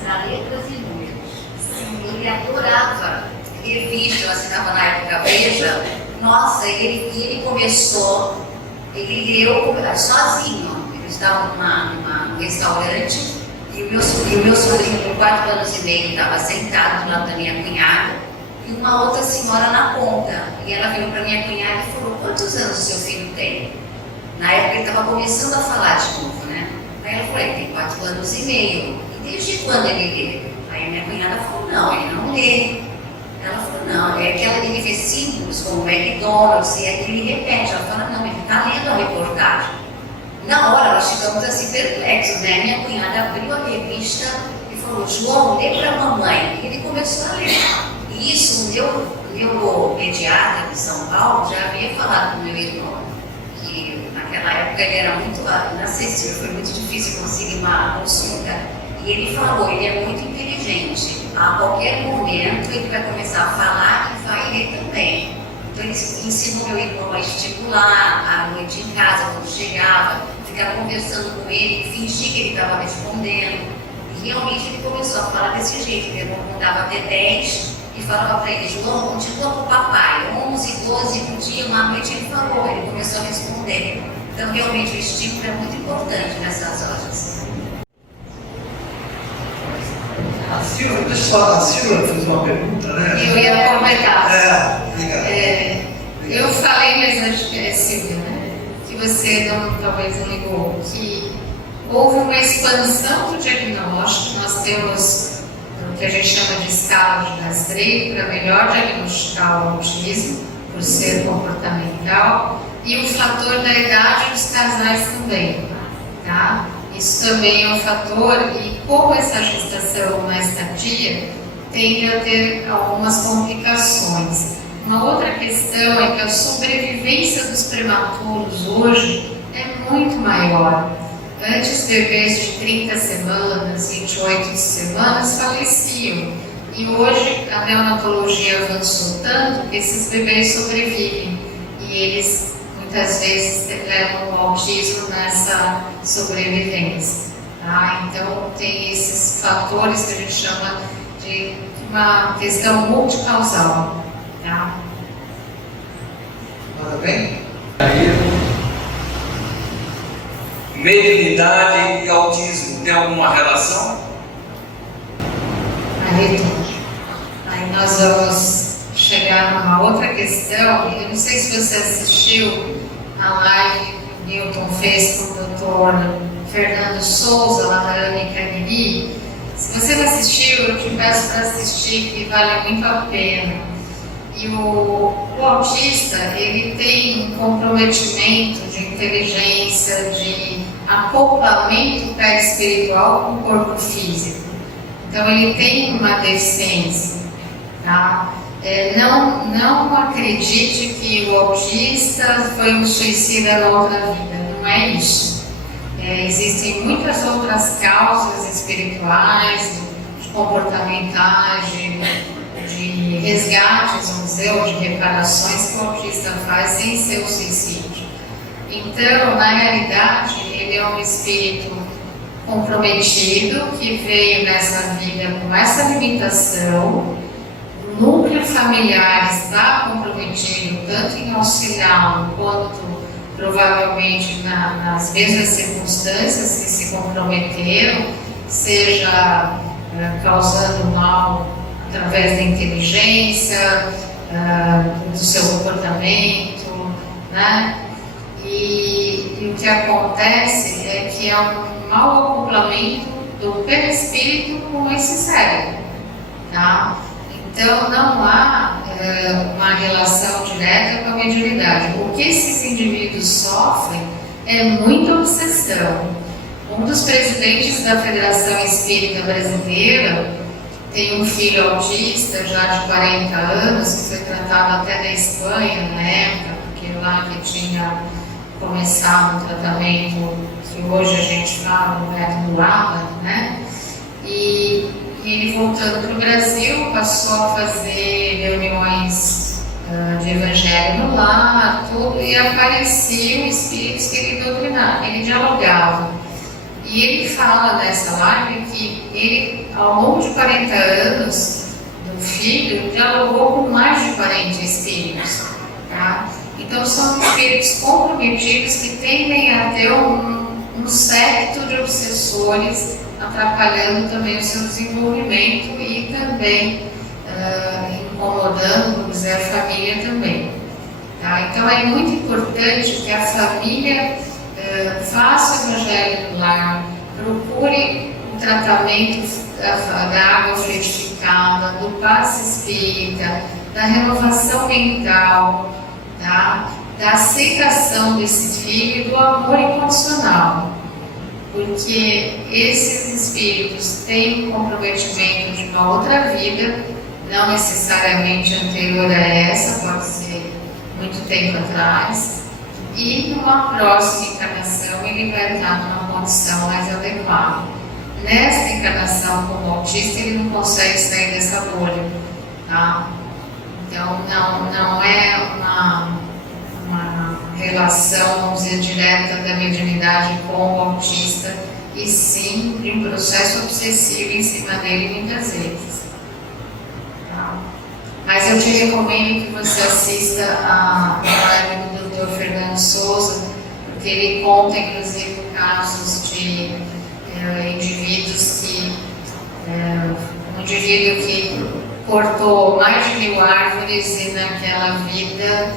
Na letras e números. Ele adorava revista, eu assinava na época Veja. Nossa, ele começou, ele leu sozinho. Ele estava num restaurante e o meu sobrinho, com 4 anos e meio, estava sentado do lado da minha cunhada e uma outra senhora na ponta. E ela veio para minha cunhada e falou: quantos anos o seu filho tem? Na época ele estava começando a falar de novo, né? Aí ela falou: ele tem 4 anos e meio. E desde quando ele lê? Aí a minha cunhada falou: não, ele não lê. Ela falou: não, é que ele vê símbolos como McDonald's e aqui ele repete. Ela fala: não, ele está lendo a reportagem. Na hora nós ficamos assim perplexos, né? Minha cunhada abriu a revista e falou: João, lê para a mamãe. E ele começou a ler. E isso, o meu pediatra de São Paulo já havia falado com o meu irmão, que naquela época ele era muito inacessível, foi muito difícil conseguir uma consulta. E ele falou: ele é muito inteligente. A qualquer momento ele vai começar a falar e vai ler também. Então ele ensinou meu irmão a estimular à noite em casa, quando chegava, ficava conversando com ele, fingir que ele estava respondendo. E realmente ele começou a falar desse jeito. Meu irmão contava até 10 e falava para ele: João, continua com o papai. 11, 12, um dia, uma noite ele falou, ele começou a responder. Então realmente o estímulo é muito importante nessas horas. A Silvia fez uma pergunta, né? Eu ia completar. Obrigado. Eu falei, mas acho que é Silvia, né? Que você talvez não ligou, que houve uma expansão do diagnóstico. Nós temos o que a gente chama de escala de Gastreil para melhor diagnosticar o autismo, por ser comportamental, e o fator da idade dos casais também, tá? Isso também é um fator, e como essa gestação mais tardia tende a ter algumas complicações. Uma outra questão é que a sobrevivência dos prematuros hoje é muito maior. Antes, bebês de 30 semanas, 28 semanas faleciam. E hoje a neonatologia avançou tanto que esses bebês sobrevivem. E eles muitas vezes levam o autismo nessa sobrevivência. Tá? Então tem esses fatores que a gente chama de uma questão multicausal. Tá? Tudo bem? Mediunidade e autismo tem alguma relação? Aí nós vamos chegar numa outra questão. Eu não sei se você assistiu a live que o Newton fez com o doutor Fernando Souza, lá da Unicanini. Se você não assistiu, eu te peço para assistir, que vale muito a pena. E o autista, ele tem um comprometimento de inteligência, de acoplamento perispiritual com o corpo físico. Então ele tem uma deficiência, tá? Não acredite que o autista foi um suicida na outra vida, não é isso. Existem muitas outras causas espirituais, comportamentais, de resgates, vamos dizer, ou de reparações que o autista faz sem ser o suicídio. Então, na realidade, ele é um espírito comprometido que veio nessa vida com essa limitação. O núcleo familiar está comprometido tanto em auxiliá-lo quanto provavelmente nas mesmas circunstâncias que se comprometeram, seja causando mal através da inteligência, do seu comportamento, né? E o que acontece é que é um mau acoplamento do perispírito com esse cérebro, tá? Então não há uma relação direta com a mediunidade. O que esses indivíduos sofrem é muita obsessão. Um dos presidentes da Federação Espírita Brasileira tem um filho autista já de 40 anos, que foi tratado até na Espanha na época, porque lá que tinha começado um tratamento que hoje a gente fala, o método ABA, né? E ele voltando para o Brasil passou a fazer reuniões de evangelho no lar, tudo, e apareciam espíritos que ele doutrinava, ele dialogava. E ele fala nessa live que ele, ao longo de 40 anos do filho, dialogou com mais de 40 espíritos. Tá? Então são espíritos comprometidos que tendem a ter um séquito de obsessores, atrapalhando também o seu desenvolvimento e também incomodando, vamos dizer, a família também. Tá? Então é muito importante que a família faça o evangelho no lar, procure o tratamento da água fluidificada, do passe espírita, da renovação mental, tá? Da aceitação desse filho e do amor incondicional. Porque esses espíritos têm um comprometimento de uma outra vida, não necessariamente anterior a essa, pode ser muito tempo atrás, e numa próxima encarnação ele vai estar numa condição mais adequada. Nesta encarnação como autista ele não consegue sair dessa bolha, tá? Então não é uma relação, vamos dizer, direta da mediunidade com o autista, e sim de um processo obsessivo em cima dele muitas vezes. Tá? Mas eu te recomendo que você assista a live do Dr. Fernando Souza, porque ele conta inclusive casos de indivíduos que um indivíduo que cortou mais de 1000 árvores e naquela vida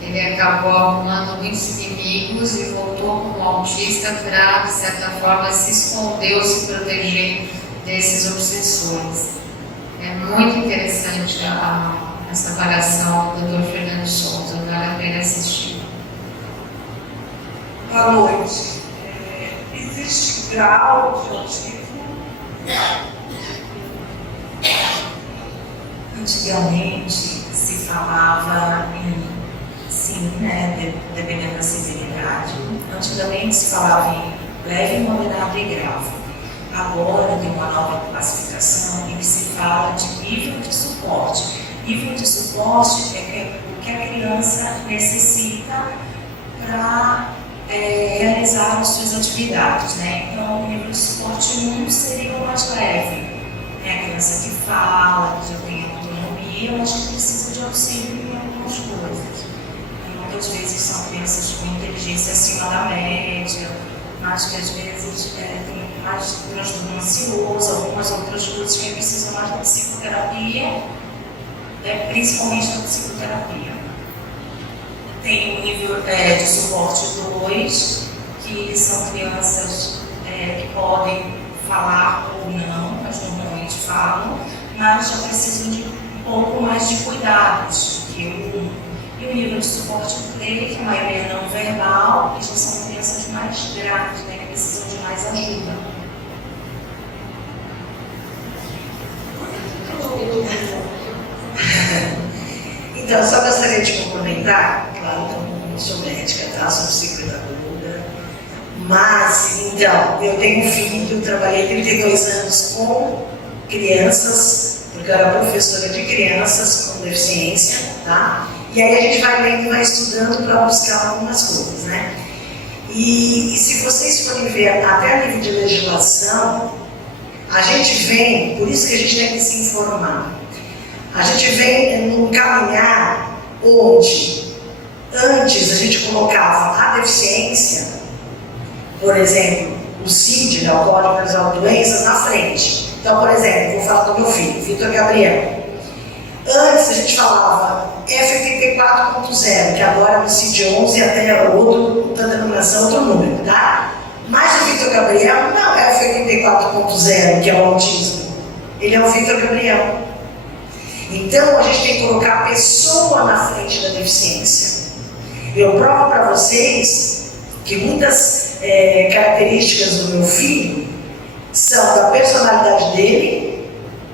ele acabou acumulando muitos inimigos e voltou como autista para, de certa forma, se esconder ou se proteger desses obsessores. É muito interessante essa avaliação do Dr. Fernando Souza, vale a pena assistir. Boa noite. Existe grau de autismo? Antigamente se falava em sim, né, dependendo da severidade. Antigamente se falava em leve, moderado e grave. Agora tem uma nova classificação em que se fala de nível de suporte. Nível de suporte é o que a criança necessita para realizar as suas atividades, né? Então, o nível de suporte 1 seria o mais leve. É a criança que fala, que já tem autonomia, mas que precisa de auxílio em algumas coisas. Muitas vezes são crianças com inteligência acima da média, mas que às vezes têm mais transtorno ansioso, algumas outras coisas que precisam mais da psicoterapia, principalmente da psicoterapia. Tem o nível de suporte 2, que são crianças que podem falar ou não, mas normalmente falam, mas já precisam de um pouco mais de cuidados que o 1. E o nível de suporte 3, que a maioria é não verbal, e já são crianças mais graves, né, que precisam de mais ajuda. Então, só gostaria de complementar, claro, não sou médica, tá? Sou psicopedagoga, mas, então, eu tenho um filho, trabalhei 32 anos com crianças, porque eu era professora de crianças com deficiência, tá? E aí a gente vai lendo e vai estudando para buscar algumas coisas, né? E se vocês forem ver até a nível de legislação, a gente vem, por isso que a gente tem que se informar, a gente vem num caminhar onde antes a gente colocava a deficiência, por exemplo, o CID, o Código de Doenças, na frente. Então, por exemplo, vou falar do meu filho, Vitor Gabriel. Antes a gente falava F84.0, que agora no CID-11 até outra denominação, outro número, tá? Mas o Vitor Gabriel não é o F84.0, que é o autismo. Ele é o Vitor Gabriel. Então a gente tem que colocar a pessoa na frente da deficiência. Eu provo para vocês que muitas características do meu filho são da personalidade dele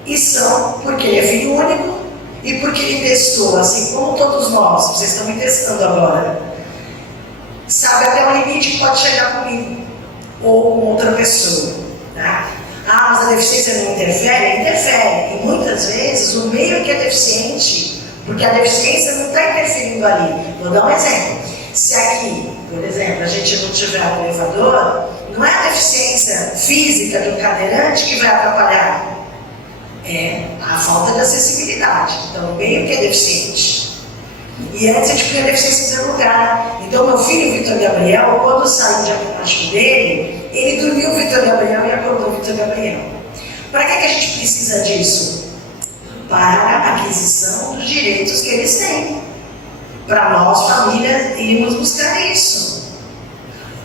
e são porque ele é filho único e porque ele testou, assim como todos nós, vocês estão me testando agora, sabe até o limite que pode chegar comigo ou com outra pessoa, tá? Ah, mas a deficiência não interfere? Interfere. E muitas vezes o meio que é deficiente Porque a deficiência não está interferindo ali. Vou dar um exemplo. Se aqui, por exemplo, a gente não tiver um elevador, não é a deficiência física do cadeirante que vai atrapalhar. É a falta de acessibilidade. Então, o meio que é deficiente. E antes a gente tinha deficiência em lugar. Então, meu filho, Vitor Gabriel, quando saiu o diagnóstico dele, ele dormiu o Vitor Gabriel e acordou o Vitor Gabriel. Para que a gente precisa disso? Para a aquisição dos direitos que eles têm. Para nós, famílias, irmos buscar isso.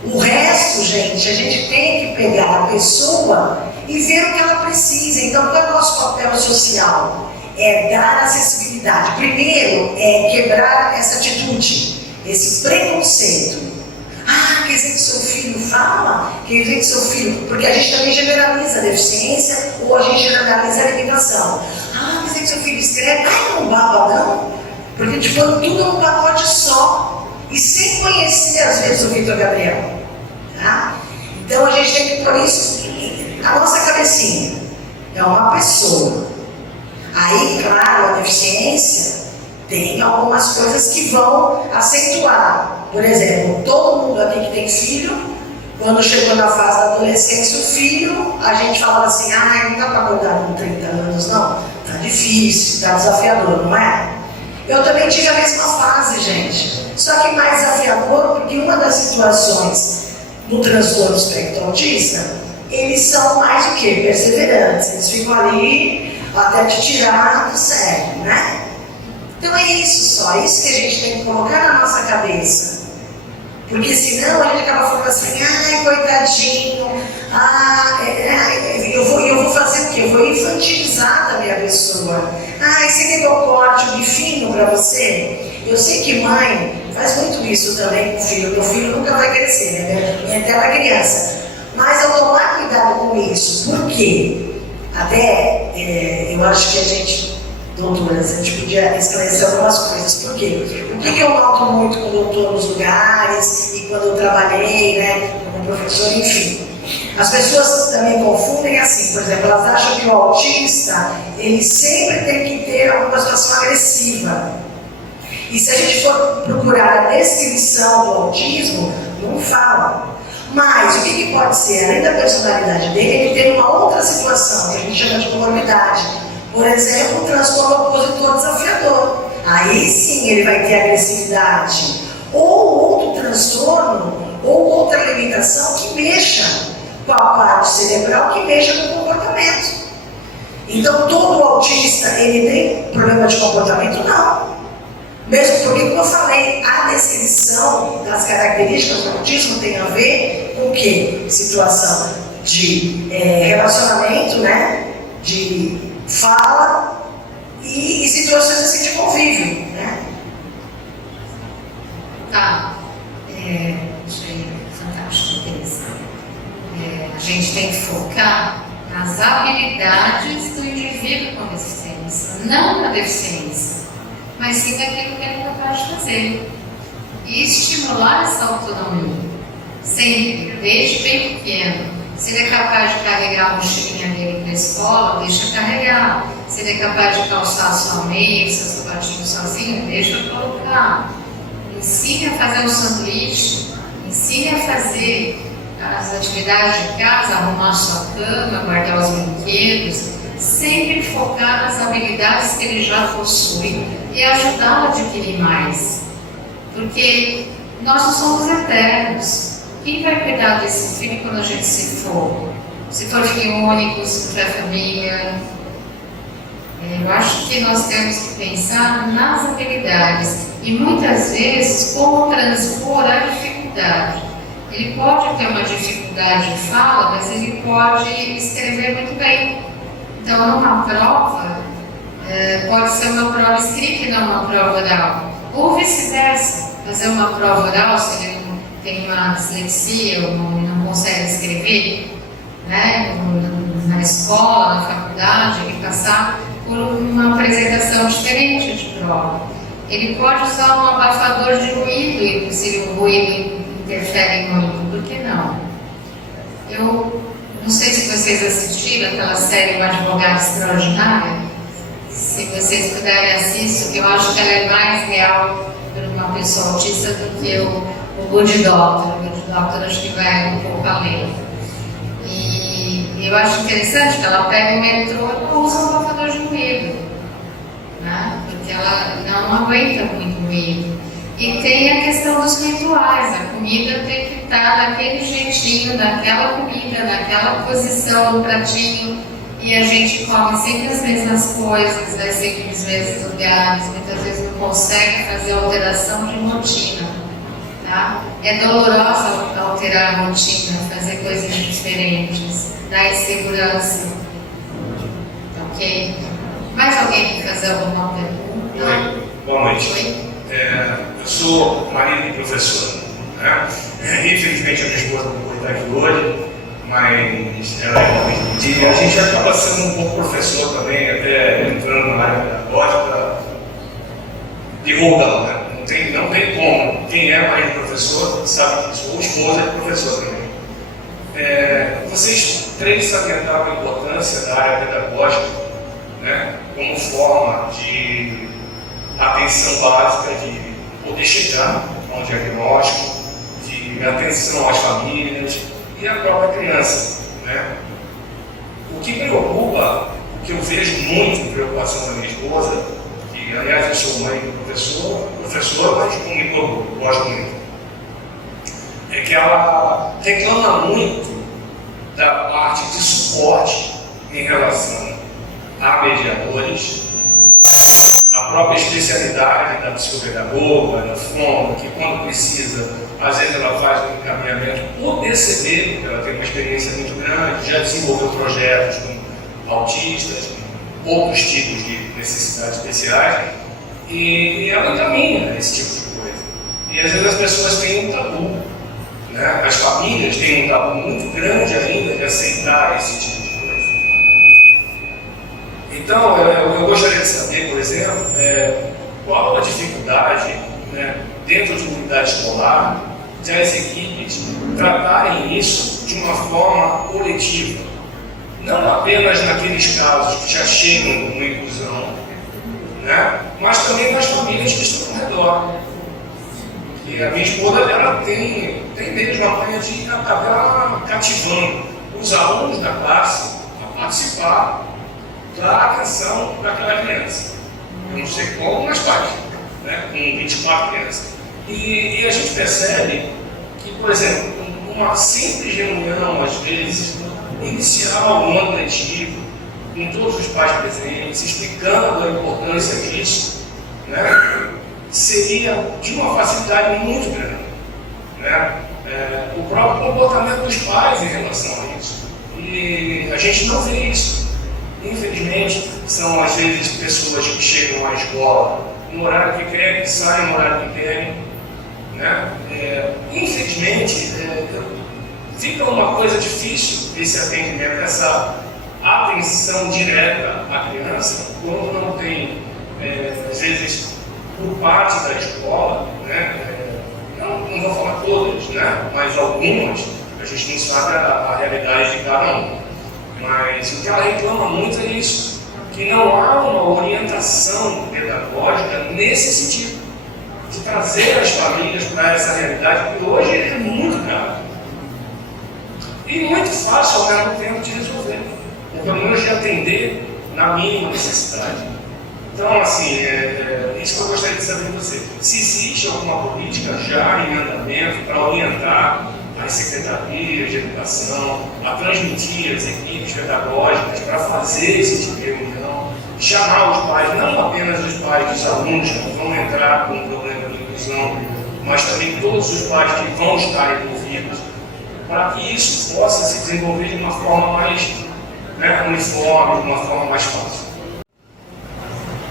O resto, gente, a gente tem que pegar a pessoa e ver o que ela precisa. Então, qual é o nosso papel social? É dar acessibilidade. Primeiro, é quebrar essa atitude, esse preconceito. Ah, quer dizer que seu filho fala? Quer dizer que seu filho... Porque a gente também generaliza a deficiência ou a gente generaliza a limitação. Ah, quer dizer que seu filho escreve? Ah, não baba não. Porque a gente põe tudo num pacote só. E sem conhecer, às vezes, o Vitor Gabriel. Tá? Então, a gente tem que pôr isso na nossa cabecinha. É uma pessoa. Aí, claro, a deficiência tem algumas coisas que vão acentuar. Por exemplo, todo mundo aqui que tem filho, quando chegou na fase da adolescência, o filho, a gente falava assim, ah, não dá para acordar com 30 anos, não. Tá difícil, tá desafiador, não é? Eu também tive a mesma fase, gente. Só que mais desafiador, porque uma das situações no transtorno espectro autista, eles são mais o quê? Perseverantes. Eles ficam ali até te tirar do sério, né? Então é isso só, isso que a gente tem que colocar na nossa cabeça. Porque senão a gente acaba falando assim, ai, coitadinho, eu vou fazer o quê? Eu vou infantilizar também a pessoa. Ai, você quer que eu corte o bifinho pra você? Eu sei que mãe faz muito isso também com o filho. Meu filho nunca vai crescer, né? Até uma criança. Mas eu tomar cuidado com isso. Por quê? Até eu acho que a gente, doutoras, a gente podia esclarecer algumas coisas. Por quê? O que eu noto muito quando eu estou nos lugares e quando eu trabalhei, né, como professor, enfim. As pessoas também confundem assim, por exemplo, elas acham que o autista, ele sempre tem que ter alguma situação agressiva. E se a gente for procurar a descrição do autismo, não fala. Mas o que pode ser? Além da personalidade dele, ele tem uma outra situação, que a gente chama de comorbidade. Por exemplo, o transtorno opositor desafiador. Aí sim ele vai ter agressividade. Ou outro transtorno, ou outra limitação que mexa com a parte cerebral, que mexa com o comportamento. Então todo autista, ele tem problema de comportamento? Não. Mesmo porque, como eu falei, a descrição das características do autismo tem a ver com o quê? Situação de relacionamento, né? De fala e situações assim de convívio, né? Tá. Achei fantástico isso. A gente tem que focar nas habilidades do indivíduo com deficiência, não na deficiência, mas sim daquilo que ele é capaz de fazer. E estimular essa autonomia, sempre, desde bem pequeno. Se ele é capaz de carregar a mochilinha dele para a escola, deixa carregar. Se ele é capaz de calçar a sua meia, seu sapatinho sozinho, deixa colocar. Ensine a fazer um sanduíche, ensine a fazer as atividades de casa, arrumar a sua cama, guardar os brinquedos, sempre focar nas habilidades que ele já possui e ajudá-lo a adquirir mais. Porque nós não somos eternos. Quem vai cuidar desse filho quando a gente se for? Se for filho único, se for família? Eu acho que nós temos que pensar nas habilidades e muitas vezes como transpor a dificuldade. Ele pode ter uma dificuldade de fala, mas ele pode escrever muito bem. Então, numa prova, pode ser uma prova escrita e não uma prova oral. Ou vice-versa, fazer uma prova oral, se ele tem uma dislexia ou não consegue escrever, né? Na escola, na faculdade, ele passar por uma apresentação diferente de prova. Ele pode usar um abafador de ruído, e se o ruído interfere muito, por que não? Eu não sei se vocês assistiram aquela série O Advogado Extraordinário. se vocês puderem assistir, que eu acho que ela é mais real para uma pessoa autista do que o Good Doctor. O Good Doctor acho que vai um pouco além. E eu acho interessante que ela pega o metrô e não usa um abafador de ruído, né? Porque ela não aguenta muito ruído. E tem a questão dos rituais, a comida tem que estar daquele jeitinho, daquela comida, naquela posição no pratinho, e a gente come sempre as mesmas coisas, vai sempre nos mesmos lugares, muitas vezes não consegue fazer alteração de rotina. Tá? É dolorosa alterar a rotina, fazer coisas diferentes, dá insegurança. Ok? Mais alguém quer fazer alguma pergunta? Oi, boa noite. Oi? Eu sou marido de professor, né? Infelizmente a minha esposa não pode estar aqui hoje, mas ela é a gente acaba sendo um pouco professor também, até entrando na área pedagógica de roldão, né? Não tem como. Quem é marido de professor sabe disso, ou esposa é professor também. Vocês três salientaram a importância da área pedagógica, né? Como forma de atenção básica, de poder chegar a um diagnóstico, de atenção às famílias e à própria criança, né? O que preocupa, o que eu vejo muito preocupação da minha esposa, que aliás eu sou mãe do professor, mas como eu gosto muito, é que ela reclama muito da parte de suporte em relação a mediadores, a própria especialidade da psicopedagoga, da fono, que quando precisa, às vezes ela faz um encaminhamento por perceber, porque ela tem uma experiência muito grande, já desenvolveu projetos com autistas, com outros tipos de necessidades especiais, e ela encaminha esse tipo de coisa. E às vezes as pessoas têm um tabu, né? As famílias têm um tabu muito grande ainda de aceitar esse tipo de coisa. Então, eu gostaria de saber, por exemplo, qual a dificuldade, né, dentro de uma unidade escolar, de as equipes tratarem isso de uma forma coletiva. Não apenas naqueles casos que já chegam com uma inclusão, né, mas também nas famílias que estão ao redor. E a minha esposa ela tem mesmo a manha de acabar cativando os alunos da classe a participar da atenção daquela criança. Eu não sei como, mas faz, né? Com 24 crianças. E a gente percebe que, por exemplo, uma simples reunião, às vezes, inicial no ano letivo, com todos os pais presentes, explicando a importância disso, né? Seria de uma facilidade muito grande, né? O próprio comportamento dos pais em relação a isso. E a gente não vê isso. Infelizmente, são às vezes pessoas que chegam à escola no horário que querem, saem no horário que querem, né? Infelizmente, fica uma coisa difícil esse atendimento, essa atenção direta à criança, quando não tem, às vezes, por parte da escola, né? Não vou falar todas, né? Mas algumas, a gente não sabe a realidade de cada um. Mas o que ela reclama muito é isso, que não há uma orientação pedagógica nesse sentido, de trazer as famílias para essa realidade que hoje é muito grave e muito fácil ao mesmo tempo de resolver, ou pelo menos de atender na mínima necessidade. Então, assim, isso que eu gostaria de saber de você. Se existe alguma política já em andamento para orientar as secretarias de educação, a transmitir as equipes pedagógicas para fazer esse tipo de reunião, chamar os pais, não apenas os pais dos alunos que vão entrar com um problema de inclusão, mas também todos os pais que vão estar envolvidos, para que isso possa se desenvolver de uma forma mais, né, uniforme, de uma forma mais fácil.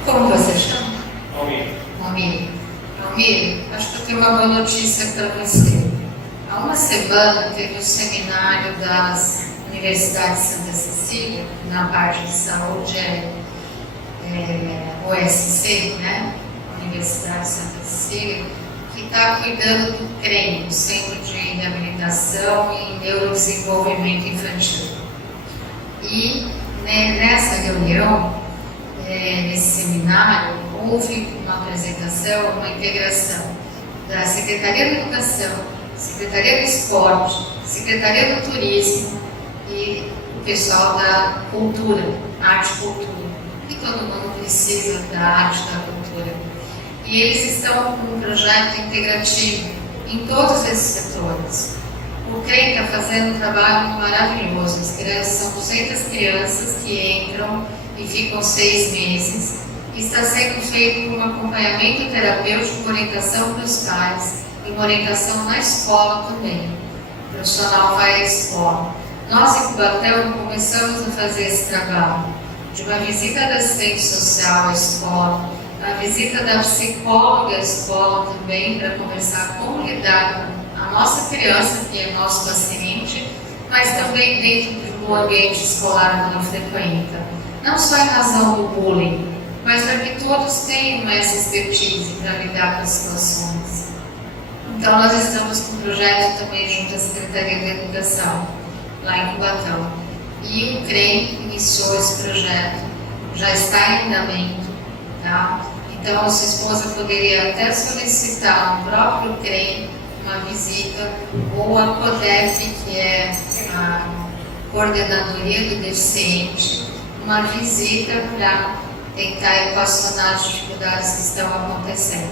Como você chama? Almir. Almir, acho que eu tenho uma boa notícia para você. Há uma semana teve um seminário das Universidades de Santa Cecília, na parte de saúde OSC, né? Universidade de Santa Cecília, que está cuidando do CREM, o Centro de Reabilitação e Neurodesenvolvimento Infantil. E nessa reunião nesse seminário, houve uma apresentação, uma integração da Secretaria da Educação, Secretaria do Esporte, Secretaria do Turismo e o pessoal da cultura, arte e cultura. E todo mundo precisa da arte e da cultura. E eles estão com um projeto integrativo em todos esses setores. O CREM está fazendo um trabalho maravilhoso. São 200 crianças que entram e ficam 6 meses. Está sendo feito um acompanhamento terapêutico, uma orientação para os pais e uma orientação na escola também. O profissional vai à escola. Nós, em Cubatão, começamos a fazer esse trabalho de uma visita da assistente social à escola, a visita da psicóloga à escola também, para conversar como lidar com a nossa criança, que é nosso paciente, mas também dentro do ambiente escolar que ela frequenta. Não só em razão do bullying, mas para que todos tenham essa expertise para lidar com as situações. Então, nós estamos com um projeto também junto à Secretaria da Educação, lá em Cubatão. E o CREM iniciou esse projeto, já está em andamento, tá? Então, a sua esposa poderia até solicitar no próprio CREM uma visita, ou a CODEF, que é a Coordenadoria do Deficiente, uma visita para tentar equacionar as dificuldades que estão acontecendo.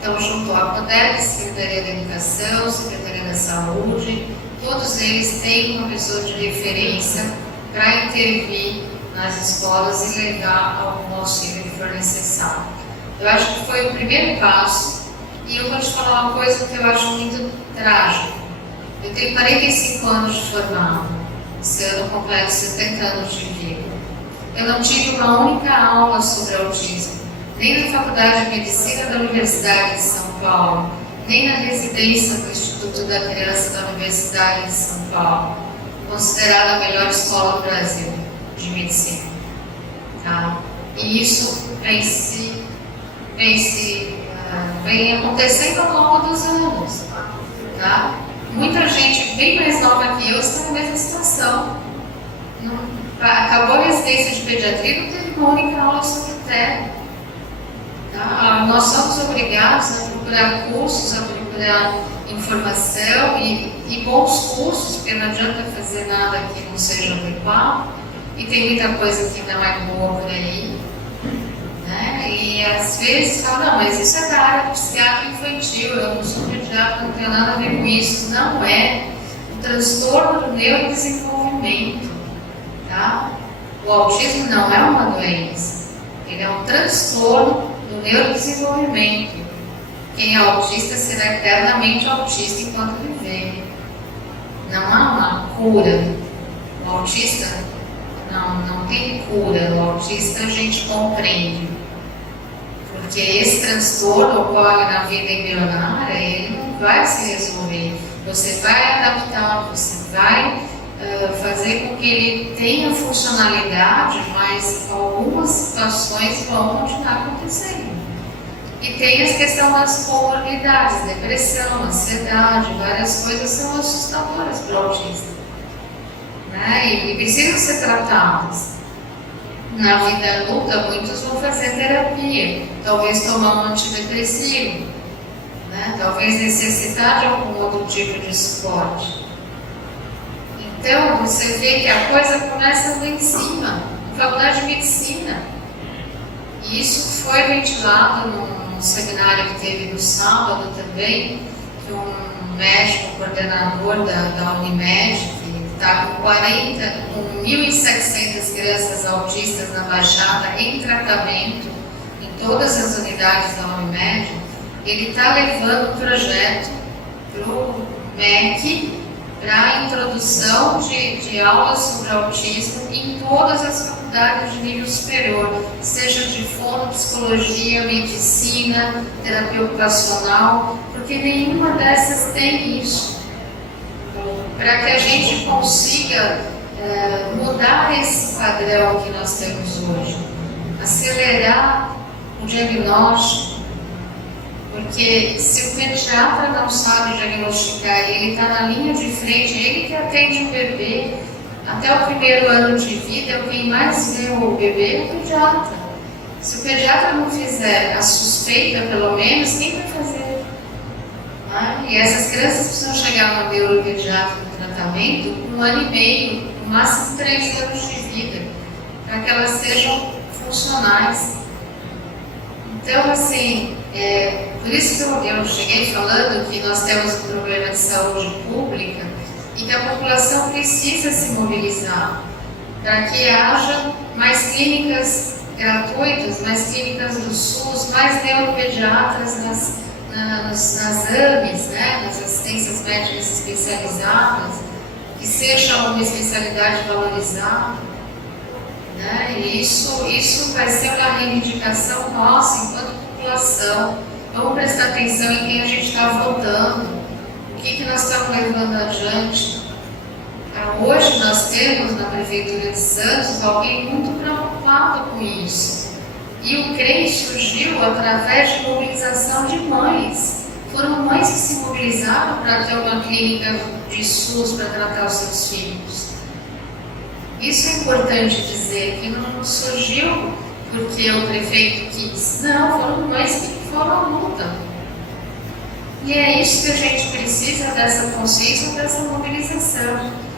Então, junto à CODEF, Secretaria da Educação, Secretaria da Saúde, todos eles têm um visor de referência para intervir nas escolas e levar algum auxílio que for necessário. Eu acho que foi o primeiro passo, e eu vou te falar uma coisa que eu acho muito trágica. Eu tenho 45 anos de formado, esse ano completo 70 anos de vida. Eu não tive uma única aula sobre autismo, nem na Faculdade de Medicina da Universidade de São Paulo, nem na residência do Instituto da Criança da Universidade de São Paulo, considerada a melhor escola do Brasil de medicina. Tá? E isso vem acontecendo ao longo dos anos. Tá? Muita gente bem mais nova que eu está na mesma situação. Acabou a residência de pediatria, não teve uma única aula sobre TEA. Tá? Nós somos obrigados a procurar cursos, a procurar informação e bons cursos, porque não adianta fazer nada que não seja adequado, e tem muita coisa que não é boa por aí. Né? E às vezes fala, não, mas isso é da área do psiquiatra infantil, eu não sou pediatra, não tenho nada a ver com isso. Não é. O transtorno do neurodesenvolvimento. Tá? O autismo não é uma doença, ele é um transtorno do neurodesenvolvimento. Quem é autista será eternamente autista enquanto viver. Não há uma cura. O autista não tem cura. O autista a gente compreende. Porque esse transtorno ocorre na vida embrionária, ele não vai se resolver. Você vai adaptar, você vai fazer com que ele tenha funcionalidade, mas algumas situações vão continuar acontecendo. E tem a questão das comorbidades, depressão, ansiedade, várias coisas são assustadoras para o autista. Né? E precisam ser tratadas. Na vida adulta, muitos vão fazer terapia, talvez tomar um antidepressivo, né? Talvez necessitar de algum outro tipo de suporte. Então, você vê que a coisa começa lá em cima, na Faculdade de Medicina. E isso foi ventilado num seminário que teve no sábado também, que um médico coordenador da Unimed, que está com 1.700 crianças autistas na Baixada em tratamento em todas as unidades da Unimed, ele está levando um projeto para o MEC, para a introdução de aulas sobre autismo em todas as faculdades de nível superior, seja de fono, psicologia, medicina, terapia ocupacional, porque nenhuma dessas tem isso. Para que a gente consiga mudar esse padrão que nós temos hoje, acelerar o diagnóstico. Porque se o pediatra não sabe diagnosticar e ele está na linha de frente, ele que atende o bebê até o primeiro ano de vida, quem mais vê o bebê é o pediatra. Se o pediatra não fizer a suspeita, pelo menos, quem vai fazer? E essas crianças precisam chegar no neuropediatra no tratamento com 1 ano e meio, no máximo 3 anos de vida, para que elas sejam funcionais. Então, assim, por isso que eu cheguei falando que nós temos um problema de saúde pública e que a população precisa se mobilizar para que haja mais clínicas gratuitas, mais clínicas do SUS, mais neuropediatras nas AMEs, né, nas assistências médicas especializadas, que seja uma especialidade valorizada, né, e isso vai ser uma reivindicação nossa enquanto população. Vamos prestar atenção em quem a gente está votando, o que nós estamos levando adiante. Hoje nós temos na Prefeitura de Santos alguém muito preocupado com isso. E o CREI surgiu através de mobilização de mães. Foram mães que se mobilizaram para ter uma clínica de SUS para tratar os seus filhos. Isso é importante dizer, que não surgiu porque o prefeito quis. Não, foram mães que foram à luta. E é isso que a gente precisa, dessa consciência, dessa mobilização.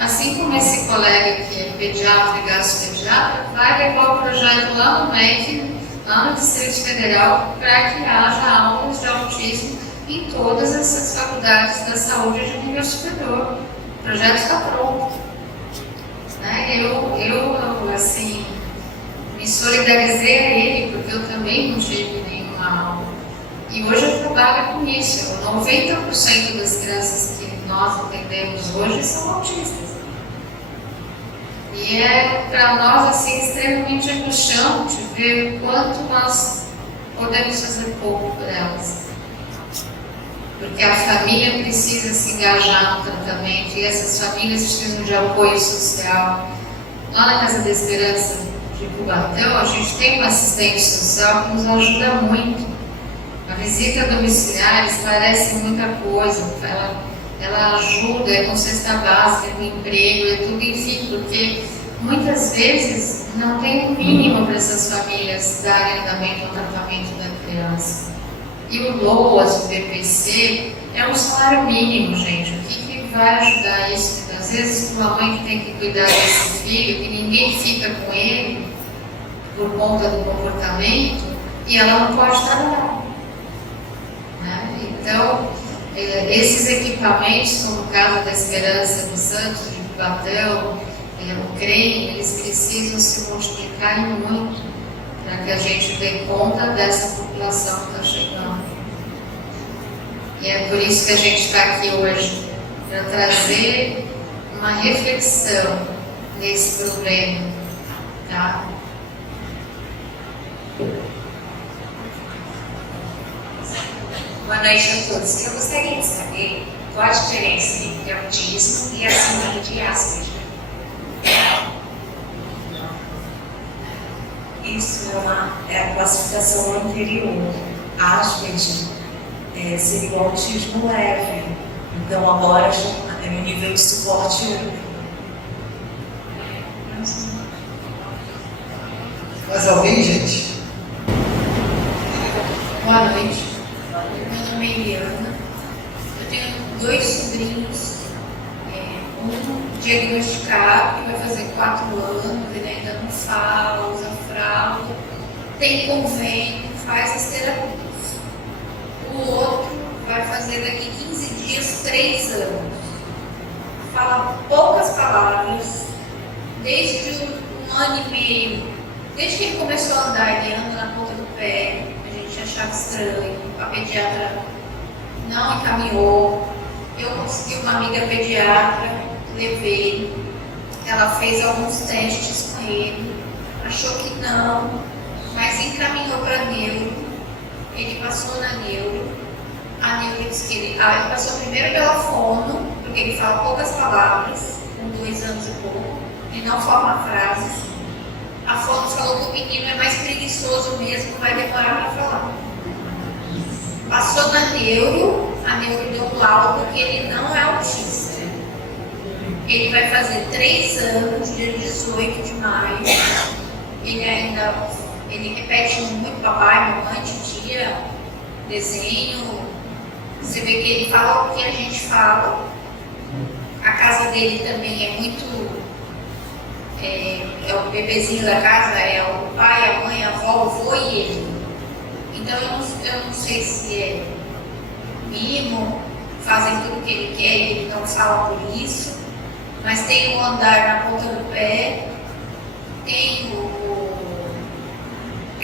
Assim como esse colega que é pediatra e gastropediatra vai levar o projeto lá no MEC, lá no Distrito Federal, para que haja aulas de autismo em todas essas faculdades da saúde de nível superior. O projeto está pronto. Eu assim, me solidarizei a ele, porque eu também não tive nenhuma aula. E hoje eu trabalho com isso. 90% das crianças que nós atendemos hoje são autistas. E é para nós assim, extremamente angustiante ver o quanto nós podemos fazer pouco por elas. Porque a família precisa se engajar no tratamento e essas famílias precisam de apoio social. Lá na Casa da Esperança de Cubatão, a gente tem uma assistente social que nos ajuda muito. A visita domiciliar esclarece muita coisa, ela ajuda, é com cesta básica, é com emprego, é tudo, enfim, porque muitas vezes não tem um mínimo para essas famílias darem andamento ao tratamento da criança. E o LOAS, o BPC, é um salário mínimo, gente. O que vai ajudar isso? Porque às vezes uma mãe que tem que cuidar desse filho, que ninguém fica com ele por conta do comportamento, e ela não pode trabalhar. Então, esses equipamentos, como o caso da Esperança do Santos, de Cubatão, o CREI, eles precisam se multiplicar em muito para que a gente dê conta dessa população que está chegando. E é por isso que a gente está aqui hoje, para trazer uma reflexão nesse problema, tá? Boa noite a todos. Eu gostaria de saber qual a diferença entre autismo e a síndrome de Asperger. Isso é a classificação anterior. Asperger seria o autismo leve. Então agora é no nível de suporte único. Mais alguém, gente? Boa noite. Meu nome é Eliana. Eu tenho 2 sobrinhos. Um diagnosticado, que vai fazer 4 anos, ele ainda não fala, usa fralda, tem convênio, faz as terapias. O outro vai fazer daqui 15 dias 3 anos. Fala poucas palavras, desde 1 ano e meio, desde que ele começou a andar, ele anda na ponta do pé, a gente achava estranho, a pediatra não encaminhou. Eu consegui uma amiga pediatra, levei, ela fez alguns testes com ele, achou que não, mas encaminhou para neuro, ele passou na neuro, a neuro disse que ele passou primeiro pela fono, porque ele fala poucas palavras, com 2 anos e pouco, ele não forma frases, a fono falou que o menino é mais preguiçoso mesmo, vai demorar para falar. Passou na neuro, a neuro deu um laudo que ele não é autista. Ele vai fazer 3 anos, dia 18 de maio. Ele ainda Ele repete muito papai, mamãe, titia, desenho. Você vê que ele fala o que a gente fala. A casa dele também é muito... É o bebezinho da casa, é o pai, a mãe, a avó, o avô e ele. Então eu não sei se é mimo, fazem tudo o que ele quer e ele não fala por isso. Mas tem o andar na ponta do pé, tem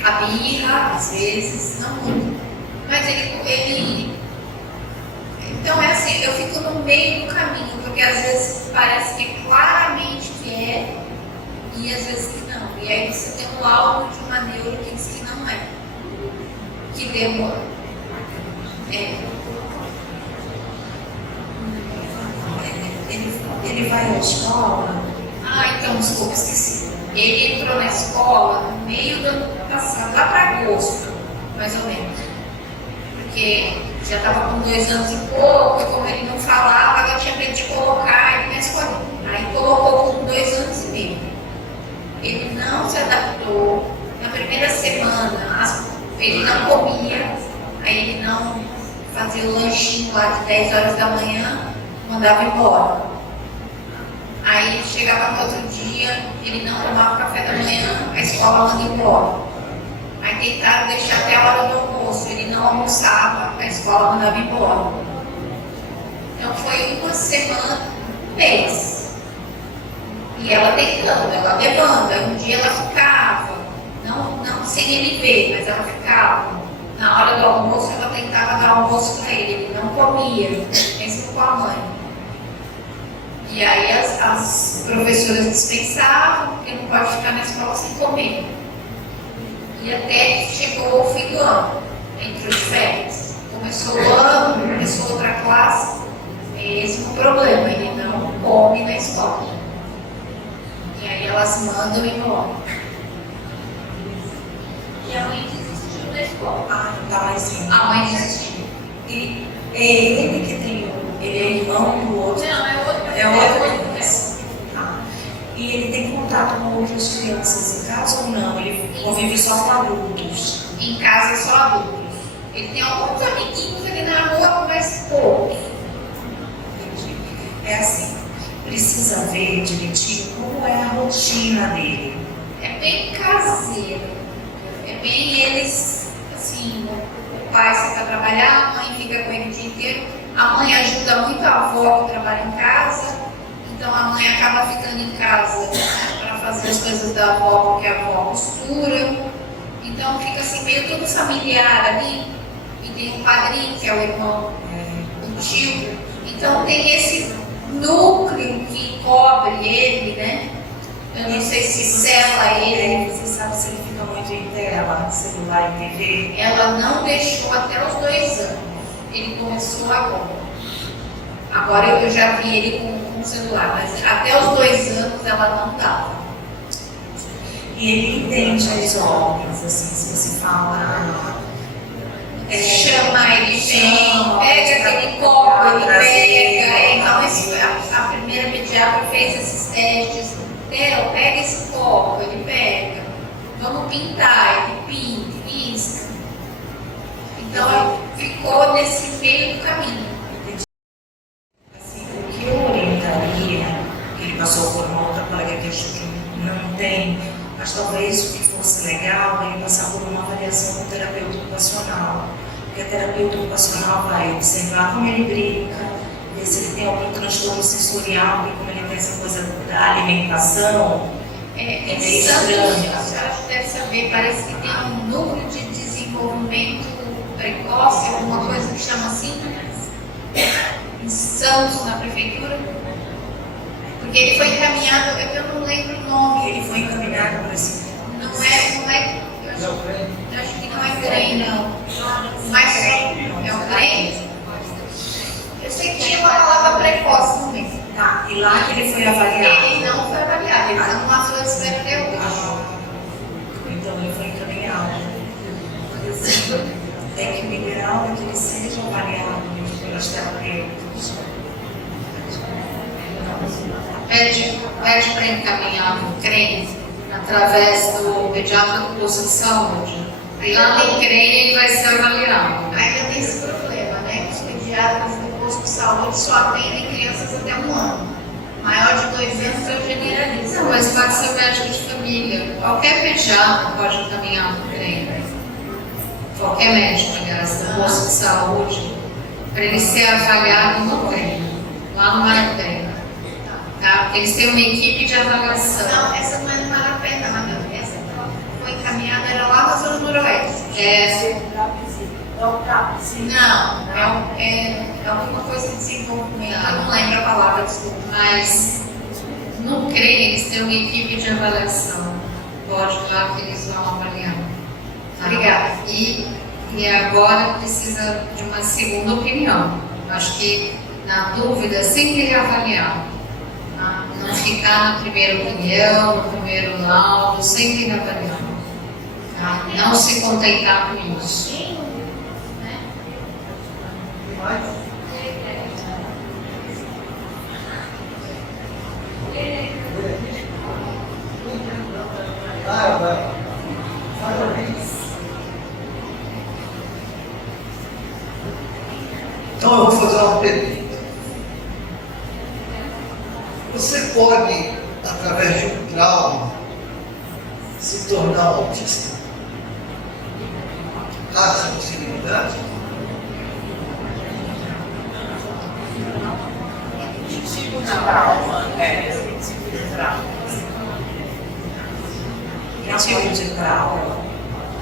a birra, às vezes, não muito. Mas ele... Então é assim, eu fico no meio do caminho, porque às vezes parece que claramente que é, e às vezes que não. E aí você tem um laudo de uma neuro que diz que não é. Que demora. Ele vai à escola? Então, desculpa, esqueci. Ele entrou na escola no meio do ano passado, lá para agosto, mais ou menos. Porque já estava com 2 anos e pouco, e como ele não falava, ela tinha medo de colocar ele na escola. Aí colocou com 2 anos e meio. Ele não se adaptou. Na primeira semana, ele não comia, aí ele não fazia o lanchinho lá de 10 horas da manhã, mandava embora. Aí chegava no outro dia, ele não tomava café da manhã, a escola manda embora. Aí tentaram deixar até a hora do almoço, ele não almoçava, a escola mandava embora. Então foi uma semana, um mês. E ela tentando, ela levando. Um dia ela ficava, não sem ele ver, mas ela ficava. Na hora do almoço ela tentava dar almoço para ele não comia, mesmo com a mãe. E aí as professoras dispensavam, porque não pode ficar na escola sem comer. E até que chegou o fim do ano, entrou de férias. Começou o ano, começou outra classe, mesmo problema, ele não come na escola. E aí elas mandam embora. E a mãe desistiu da escola. Tá, assim. A mãe desistiu. E é ele que tem ele é irmão do outro? Não, é outro. É outro. Tá. E ele tem contato com outras crianças em casa ou não? Ele convive só com adultos? Em casa é só adultos. Ele tem alguns amiguinhos ali na rua, mas poucos. Entendi. É assim, precisa ver direitinho como é a rotina dele. É bem caseiro. É bem eles, assim, o pai sai para trabalhar, a mãe fica com ele o dia inteiro. A mãe ajuda muito a avó que trabalha em casa, então a mãe acaba ficando em casa para fazer as coisas da avó, porque a avó costura. Então fica assim meio tudo familiar ali. E tem um padrinho, que é o irmão, o tio. Então tem esse núcleo que cobre ele, né? Eu não sei se sela ele. Você sabe se ele fica muito em tela, celular e TV? Ela não deixou até os 2 anos. Ele começou agora. Agora eu já vi ele com o celular, mas até os 2 anos ela não dava. E ele entende as ordens, assim, se você fala. Chama, ele vem, pega aquele copo, ele pega. Então a primeira pediatra fez esses testes. Theo, pega esse copo, ele pega. Vamos pintar, ele pinta, pisca. Então ficou nesse meio do caminho. Assim, o que eu orientaria, ele passou por uma outra colega que não tem, mas talvez o que fosse legal é ele passar por uma avaliação com o terapeuta ocupacional. Porque a terapeuta ocupacional vai observar como ele brinca, ver se ele tem algum transtorno sensorial, porque como ele tem essa coisa da alimentação, é meio estranho. A senhora deve saber, parece que tem um núcleo de desenvolvimento precoce, alguma coisa que chama assim, em Santos, na prefeitura. Porque ele foi encaminhado, eu não lembro o nome. Ele foi encaminhado para esse. Não é. Eu acho que não é GREM, não. Mas é o GREM. Eu sei que tinha uma palavra precoce também. Tá, e lá que ele foi avaliado? Ele não foi avaliado, ele está numa fila de espera até hoje. Então ele foi encaminhado. Tem que melhorar para que ele seja avaliado pelos terapeutas. Pede para encaminhar no CREM, através do pediatra do posto de saúde. E lá no CREM ele vai ser avaliado. Ainda tem esse problema, né? Os pediatras do posto de saúde só atendem crianças até 1 ano. Maior de 2 anos eu generalizo. Não, mas pode ser médico de família. Qualquer pediatra pode encaminhar para o CREM. Qualquer médico, aliás, do posto de saúde, para ele ser avaliado no CREM, lá no Marapé. Tá? Porque eles têm uma equipe de avaliação. Não, essa não é no Marapé, não. Essa foi encaminhada, era lá na Zona Noroeste. Não, é alguma coisa de desenvolvimento. Eu não lembro a palavra, desculpa. Mas no CREM eles têm uma equipe de avaliação. Pode ir lá que eles vão avaliar. Tá? Obrigada. E agora precisa de uma segunda opinião. Acho que, na dúvida, sempre reavaliar. Tá? Não ficar na primeira opinião, no primeiro laudo, sempre reavaliar. Tá? Não se contentar com isso. Então eu vou fazer uma pergunta. Você pode, através de um trauma, se tornar um autista? Há essa possibilidade? Tipo de trauma, tipo de trauma. Tipo de trauma.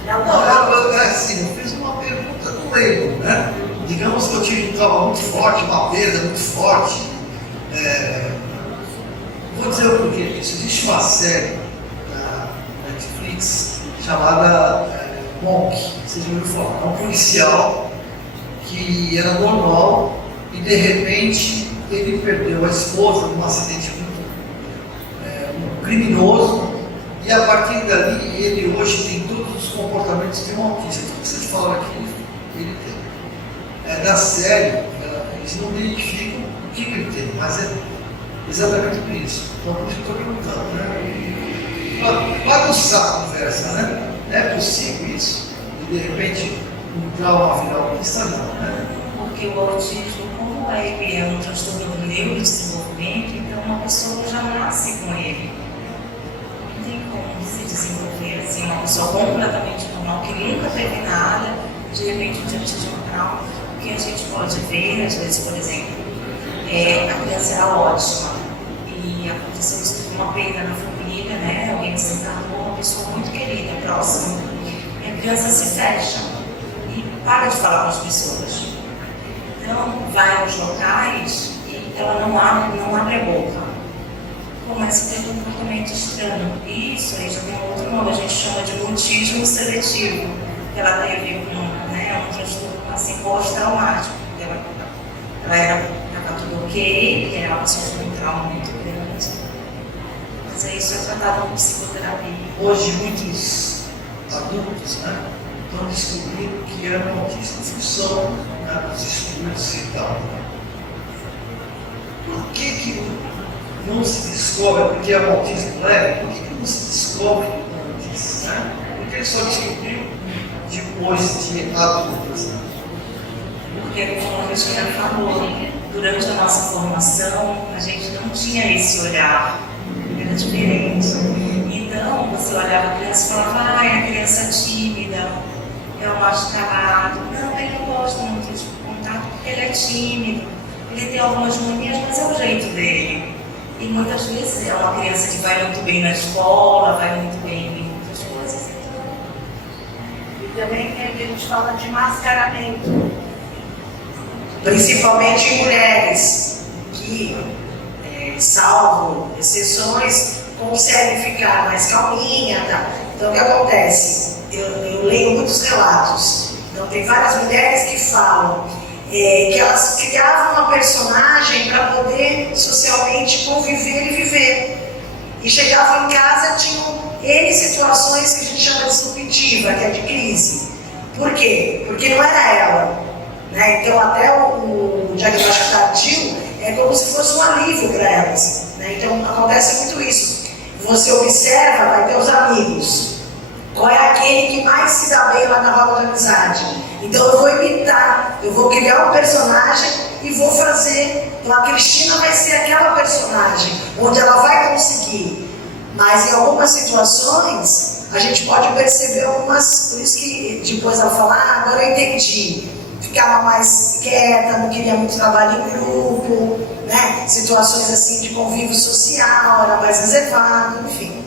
Não, assim, eu fiz uma pergunta do leigo, né? Digamos que eu tive um trauma muito forte, uma perda muito forte. Vou dizer o porquê disso. Existe uma série na Netflix chamada Monk, vocês já ouviram falar. É um policial que era normal e de repente ele perdeu a esposa num acidente muito criminoso, e a partir dali ele hoje tem todos os comportamentos de um autista. Tudo que vocês falaram aqui, ele tem. Na série, eles não identificam o que ele tem, mas é exatamente por isso. Então por isso que eu estou perguntando, né? Bagunçar a conversa, né? É possível isso? E de repente um trauma virar autista, não, né? Porque o autismo, como ele é um transtorno do neurodesenvolvimento, então uma pessoa já nasce com ele. Não tem como se desenvolver assim, uma pessoa completamente normal, que nunca teve nada, de repente diante de um trauma. O que a gente pode ver, às vezes, por exemplo, a criança era ótima e aconteceu uma perda na família, né? Alguém desencarnou, uma pessoa muito querida, próxima, e a criança se fecha e para de falar com as pessoas. Então, vai aos locais e ela não abre a boca. Começa a ter um comportamento estranho. E isso aí já tem outro nome, a gente chama de mutismo seletivo. Ela teve um transtorno assim, pós-traumático. Ela era tudo ok, que era uma pessoa com um trauma muito grande. Mas aí isso é tratado com psicoterapia. Hoje muitos adultos, né, estão descobrindo que é um autista em função, né, dos estudos e tal. Por que não se descobre porque é um autismo leve? Por que não se descobre antes? Né? Porque ele só descobriu depois de adultos. Né? Porque, como a Cristina falou, durante a nossa formação, a gente não tinha esse olhar, era diferente. Então, você olhava a criança e falava, é a criança tímida, é o mascarado. Não, ele não gosta muito de contato porque ele é tímido, ele tem algumas manias, mas é o jeito dele. E muitas vezes é uma criança que vai muito bem na escola, vai muito bem em muitas coisas. E também tem o que a gente fala de mascaramento, principalmente em mulheres que, salvo exceções, conseguem ficar mais calminha. Tá? Então o que acontece? Eu leio muitos relatos. Então tem várias mulheres que falam que elas criavam uma personagem para poder socialmente conviver e viver. E chegavam em casa, tinham N situações que a gente chama de disruptiva, que é de crise. Por quê? Porque não era ela. Né? Então até o diagnóstico tardio é como se fosse um alívio para elas. Né? Então acontece muito isso. você observa, vai ter os amigos. Qual é aquele que mais se dá bem lá na roda de amizade? Então eu vou imitar, eu vou criar um personagem e vou fazer. Então a Cristina vai ser aquela personagem, onde ela vai conseguir. Mas em algumas situações, a gente pode perceber algumas, por isso que depois ela fala, agora eu entendi. Ficava mais quieta, não queria muito trabalho em grupo, né? Situações assim de convívio social, era mais reservado, enfim.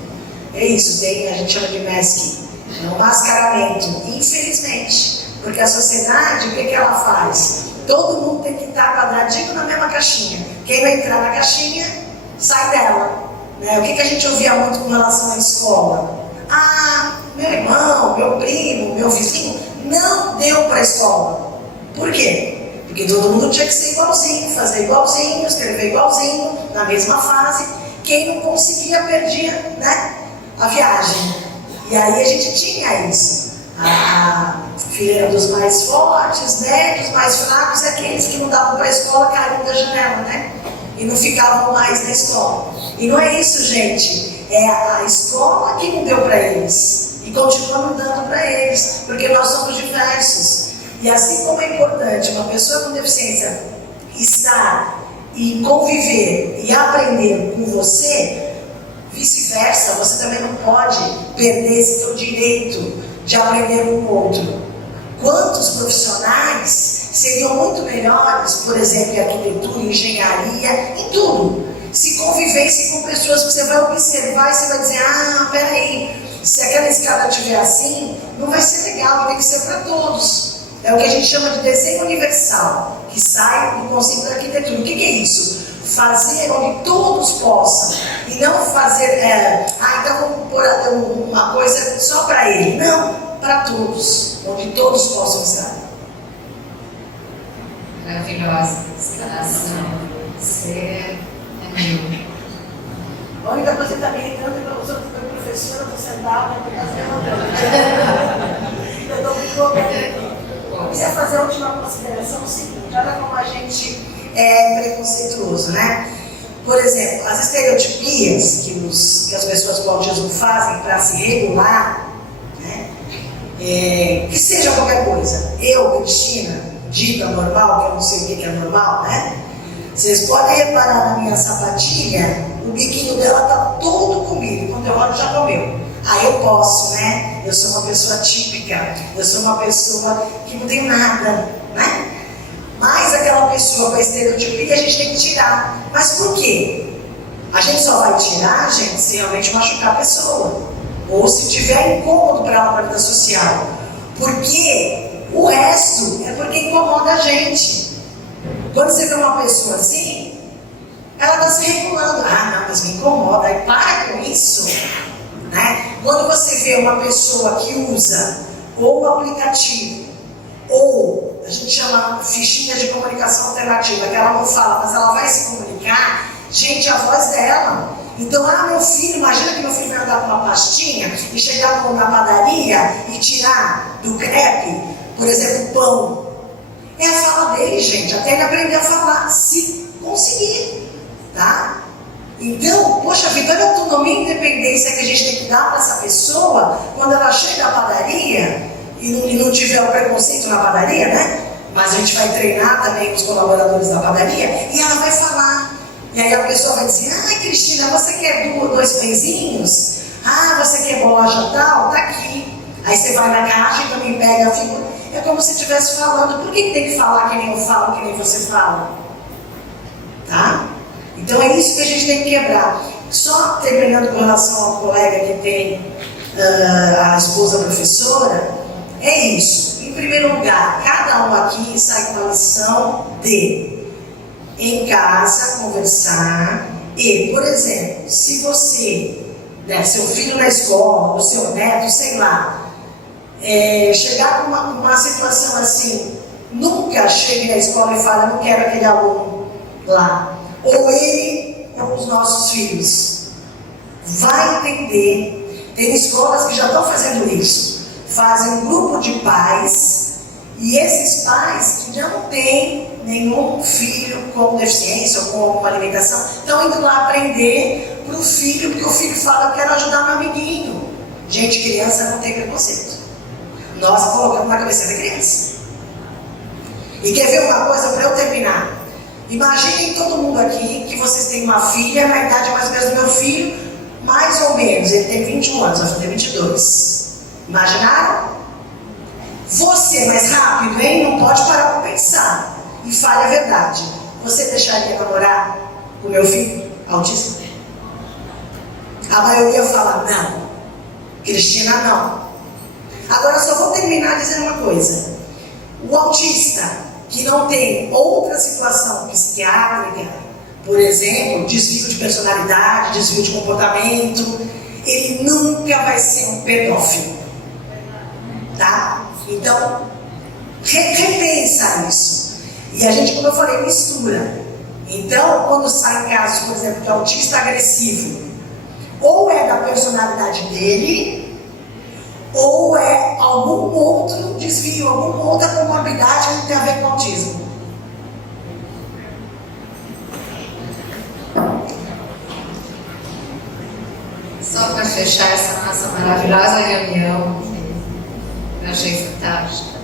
É isso, a gente chama de masking, é um mascaramento, infelizmente, porque a sociedade, o que ela faz? Todo mundo tem que estar quadradinho na mesma caixinha. Quem vai entrar na caixinha, sai dela. Né? O que a gente ouvia muito com relação à escola? Ah, meu irmão, meu primo, meu vizinho, não deu para a escola. Por quê? Porque todo mundo tinha que ser igualzinho, fazer igualzinho, escrever igualzinho, na mesma fase. Quem não conseguia, perdia, né? A viagem. E aí a gente tinha isso. A fileira dos mais fortes, médios, mais fracos, aqueles que não davam para a escola caíam da janela, né? E não ficavam mais na escola. E não é isso, gente. É a escola que não deu para eles. E continua não dando para eles. Porque nós somos diversos. E assim como é importante uma pessoa com deficiência estar e conviver e aprender com você, vice-versa, você também não pode perder esse seu direito de aprender com o outro. Quantos profissionais seriam muito melhores, por exemplo, em arquitetura, em engenharia, em tudo, se convivesse com pessoas que você vai observar e você vai dizer, ah, peraí, se aquela escada estiver assim, não vai ser legal, tem que ser para todos. É o que a gente chama de desenho universal, que sai do conceito da arquitetura. O que é isso? Fazer onde todos possam, e não fazer, então vamos pôr uma coisa só para ele. Não, para todos, onde todos possam estar. Maravilhosa instalação. Você é meu. A única coisa que está me irritando é que os outros professores, eu estou sentada, eu estou me colocando aqui. Eu queria fazer a última consideração seguinte, olha como a gente é preconceituoso, né? Por exemplo, as estereotipias que as pessoas com autismo fazem para se regular, né? Que seja qualquer coisa. Eu, Cristina, dita normal, que eu não sei o que é normal, né? Vocês podem reparar na minha sapatilha, o biquinho dela tá todo comigo, quando eu olho já comeu. Aí eu posso, né? Eu sou uma pessoa típica, eu sou uma pessoa que não tem nada, né? Mas aquela pessoa com a estereotipia a gente tem que tirar. Mas por quê? A gente só vai tirar, gente, se realmente machucar a pessoa. Ou se tiver incômodo para ela na vida social. Porque o resto é porque incomoda a gente. Quando você vê uma pessoa assim, ela está se regulando. Ah, não, mas me incomoda. Aí para com isso. Né? Quando você vê uma pessoa que usa ou o aplicativo, ou a gente chama fichinha de comunicação alternativa, que ela não fala, mas ela vai se comunicar, gente, a voz dela. Então, meu filho, imagina que meu filho vai andar com uma pastinha e chegar na padaria e tirar do crepe, por exemplo, pão. É a fala dele, gente, até ele aprender a falar, se conseguir, tá? Então, poxa vida, olha a autonomia e independência que a gente tem que dar para essa pessoa quando ela chega à padaria e não tiver o preconceito na padaria, né? Mas a gente vai treinar também os colaboradores da padaria e ela vai falar. E aí a pessoa vai dizer, ai Cristina, você quer 2 pãezinhos? Ah, você quer bolacha tal? Tá aqui. Aí você vai na caixa e também pega a figura. É como se estivesse falando. Por que tem que falar que nem eu falo, que nem você fala? Tá? Então é isso que a gente tem que quebrar. Só terminando com relação ao colega que tem a esposa professora, é isso. Em primeiro lugar, cada um aqui sai com a lição de, em casa, conversar. E, por exemplo, se você, né, seu filho na escola, ou seu neto, sei lá, chegar com uma situação assim, nunca chegue na escola e fale, não quero aquele aluno lá. Ou ele, ou os nossos filhos. Vai entender. Tem escolas que já estão fazendo isso. Fazem um grupo de pais, e esses pais que não têm nenhum filho com deficiência ou com alguma limitação, estão indo lá aprender para o filho, porque o filho fala, eu quero ajudar meu amiguinho. Gente, criança não tem preconceito. Nós colocamos na cabeça da criança. E quer ver uma coisa para eu terminar? Imaginem todo mundo aqui que vocês têm uma filha na idade mais ou menos do meu filho, mais ou menos, ele tem 21 anos, vai fazer 22. Imaginaram? Você, mais rápido, hein? Não pode parar para pensar. E fale a verdade. Você deixaria namorar com meu filho autista? A maioria fala não. Cristina, não. Agora, só vou terminar dizendo uma coisa. O autista que não tem outra situação psiquiátrica, por exemplo, desvio de personalidade, desvio de comportamento, ele nunca vai ser um pedófilo. Tá? Então, repensa isso. E a gente, como eu falei, mistura. Então, quando sai casos, por exemplo, de autista agressivo, ou é da personalidade dele, ou é algum outro desvio, alguma outra comorbidade que não tem a ver com autismo. Só para fechar essa nossa maravilhosa reunião, eu achei fantástica.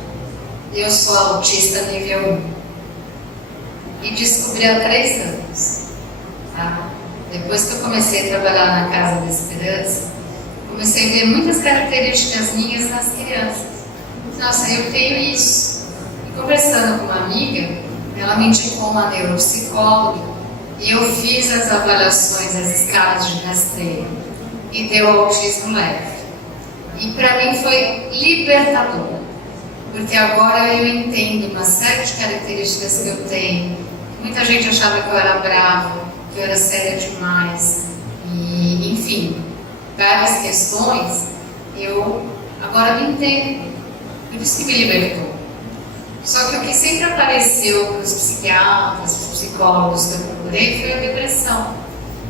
Eu sou autista nível 1 e descobri há 3 anos. Tá? Depois que eu comecei a trabalhar na Casa da Esperança, comecei a ver muitas características minhas nas crianças. Nossa, eu tenho isso. E conversando com uma amiga, ela me indicou uma neuropsicóloga e eu fiz as avaliações, as escalas de rastreio e deu autismo leve. E para mim foi libertador, porque agora eu entendo uma série de características que eu tenho. Muita gente achava que eu era brava, que eu era séria demais, e enfim, várias questões, eu agora me entendo. Por isso que me libertou. Só que o que sempre apareceu para os psiquiatras, para os psicólogos que eu procurei foi a depressão.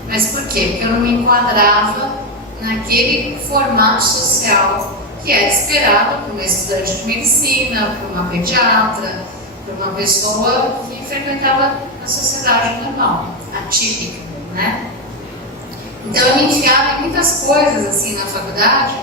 Mas por quê? Porque eu não me enquadrava naquele formato social que era esperado por uma estudante de medicina, por uma pediatra, por uma pessoa que frequentava a sociedade normal, atípica, né? Então eu me enfiava em muitas coisas assim na faculdade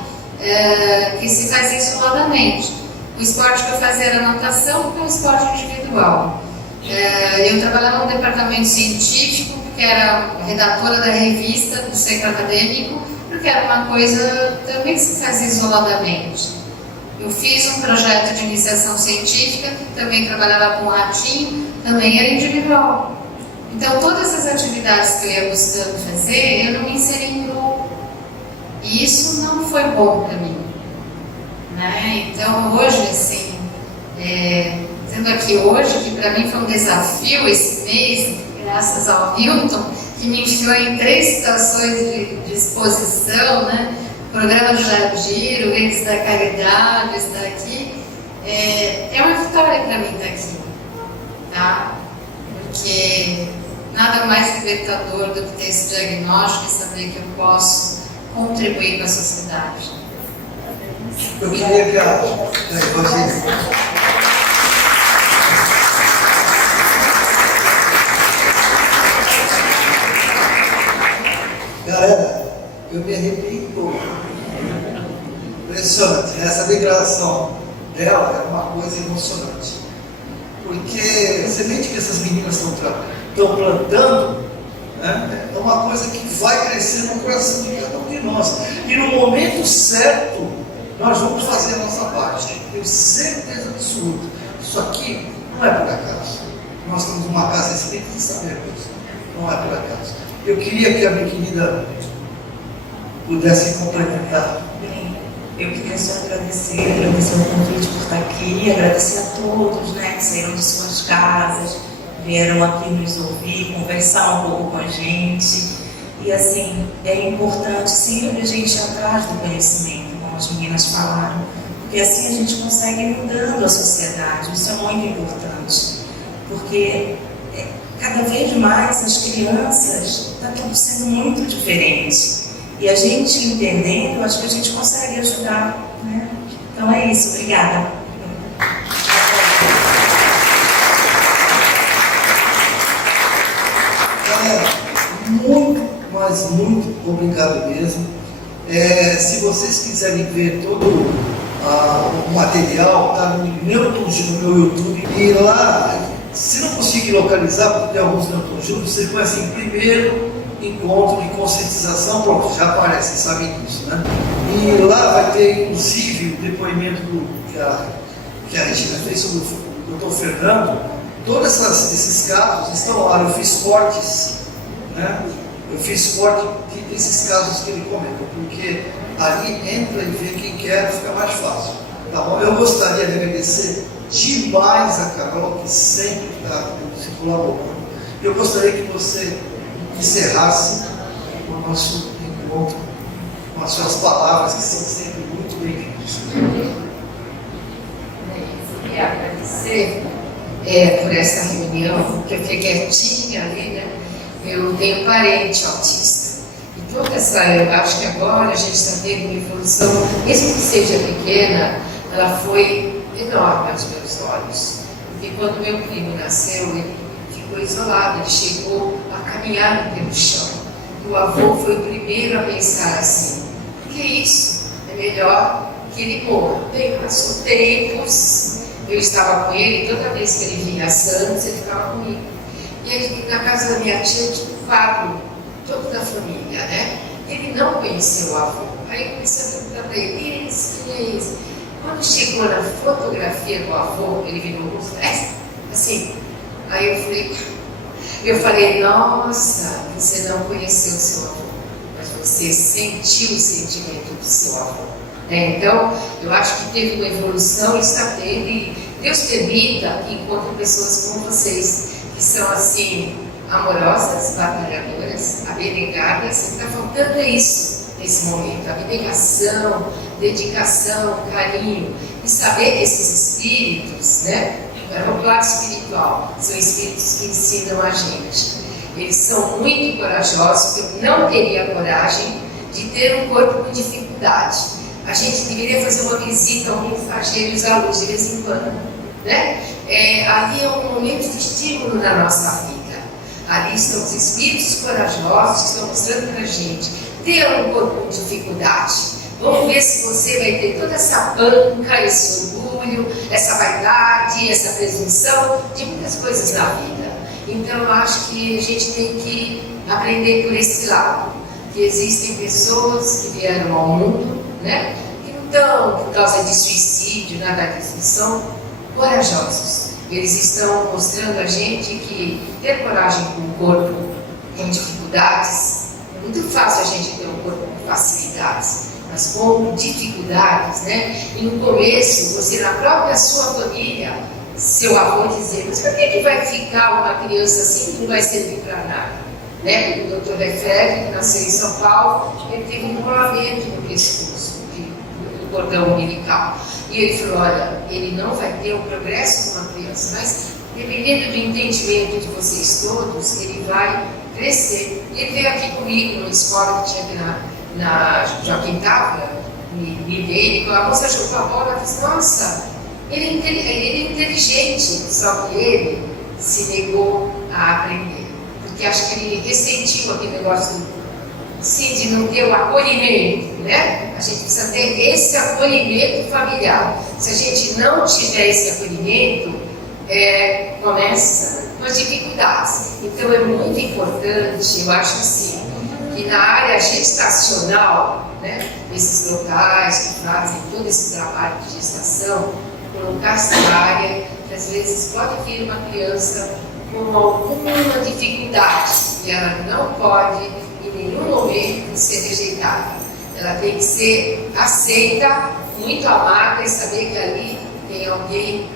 que se fazia isoladamente. O esporte que eu fazia era natação, porque é um esporte individual. Eu trabalhava no departamento científico, porque era redatora da revista do centro acadêmico, porque era uma coisa também que se fazia isoladamente. Eu fiz um projeto de iniciação científica, que também trabalhava com ratinho, também era individual. Então todas as atividades que eu ia buscando fazer, eu não me inseri em grupo. E isso não foi bom para mim. Né? Então hoje, assim, tendo aqui hoje, que para mim foi um desafio esse mês, graças ao Hilton, que me enfiou em 3 situações de exposição, né? Programa do Jardim, o Redes da Caridade, está aqui. É uma vitória para mim estar aqui, tá? Porque nada mais libertador do que ter esse diagnóstico e saber que eu posso contribuir com a sociedade. Eu queria que galera, eu me arrepio um pouco. Impressionante. Essa declaração dela é uma coisa emocionante. Porque a semente que essas meninas estão plantando, né, é uma coisa que vai crescer no coração de cada um de nós. E no momento certo, nós vamos fazer a nossa parte. Tenho certeza absoluta. Isso aqui não é por acaso. Nós temos uma casa espírita de saber disso. Não é por acaso. Eu queria que a minha querida pudesse complementar. Bem, eu queria só agradecer o convite por estar aqui, agradecer a todos, né, que saíram de suas casas, vieram aqui nos ouvir, conversar um pouco com a gente. E assim, é importante sempre a gente ir atrás do conhecimento, como as meninas falaram, porque assim a gente consegue ir mudando a sociedade. Isso é muito importante, porque cada vez mais as crianças está tudo sendo muito diferente. E a gente entendendo, acho que a gente consegue ajudar, né? Então é isso, obrigada. mas muito obrigado mesmo. Se vocês quiserem ver todo o material, está no meu YouTube, e lá, se não conseguir localizar, porque tem alguns Newton Júnior, você põe assim, primeiro encontro de conscientização, pronto, já aparece, sabem disso, né? E lá vai ter, inclusive, o depoimento que a Regina fez sobre o Dr. Fernando. Todos esses casos estão lá, eu fiz cortes, né? Eu fiz corte desses casos que ele comenta, porque ali entra e vê quem quer, fica mais fácil. Tá bom? Eu gostaria de agradecer demais a Carol, que sempre está se colaborando. Eu gostaria que você encerrasse o nosso encontro com as suas palavras, que são sempre muito bem-vindas. Eu queria agradecer por essa reunião, porque eu fiquei quietinha ali, né? Eu tenho parente autista. E toda eu acho que agora a gente está tendo uma evolução, mesmo que seja pequena, ela foi enorme aos meus olhos. Porque quando meu primo nasceu, ele ficou isolado, ele chegou a caminhar pelo chão. E o avô foi o primeiro a pensar assim: o que é isso? É melhor que ele morra. Bem, passou tempos, eu estava com ele, toda vez que ele vinha a Santos, ele ficava comigo. E aí, na casa da minha tia, tinha um quadro todo da família, né? Ele não conheceu o avô. Aí eu comecei a perguntar para ele: quem é esse? Quando chegou na fotografia do avô, ele virou o rosto, assim. Aí eu falei: nossa, você não conheceu o seu avô, mas você sentiu o sentimento do seu avô. Então, eu acho que teve uma evolução e está tendo, e Deus permita que encontre pessoas como vocês, que são assim, amorosas, batalhadoras, abnegadas. Está faltando isso nesse momento: abnegação, dedicação, carinho, e saber que esses espíritos, né, no plano espiritual, são espíritos que ensinam a gente. Eles são muito corajosos. Eu não teria coragem de ter um corpo com dificuldade. A gente deveria fazer uma visita ao Mensageiro da Luz de vez em quando, né? Ali é um momento de estímulo na nossa vida. Ali estão os espíritos corajosos que estão mostrando para a gente: ter um corpo com dificuldade. Vamos ver se você vai ter toda essa banca, esse orgulho, essa vaidade, essa presunção de muitas coisas na vida. Então eu acho que a gente tem que aprender por esse lado, que existem pessoas que vieram ao mundo, né, que não estão por causa de suicídio, nada disso, são corajosos. Eles estão mostrando a gente que ter coragem com o corpo com dificuldades, é muito fácil a gente ter um corpo com facilidades, mas com dificuldades, né? E no começo, você na própria sua família, seu avô dizendo: mas por que vai ficar uma criança assim que não vai servir para nada? Né? O Dr. Lefebvre, que nasceu em São Paulo, ele teve um rolamento no pescoço, do cordão umbilical. E ele falou: olha, ele não vai ter o progresso de uma criança, mas dependendo do entendimento de vocês todos, ele vai crescer. E ele veio aqui comigo numa escola que tinha na Joaquim Távora, me a moça jogou a bola e disse: nossa, ele é inteligente, só que ele se negou a aprender. Porque acho que ele ressentiu aquele negócio de não ter o acolhimento, né? A gente precisa ter esse acolhimento familiar. Se a gente não tiver esse acolhimento, começa com as dificuldades. Então é muito importante, eu acho assim, que na área gestacional, né, esses locais que fazem todo esse trabalho de gestação, colocar essa área, que às vezes pode vir uma criança com alguma dificuldade e ela não pode em nenhum momento ser rejeitada. Ela tem que ser aceita, muito amada, e saber que ali tem alguém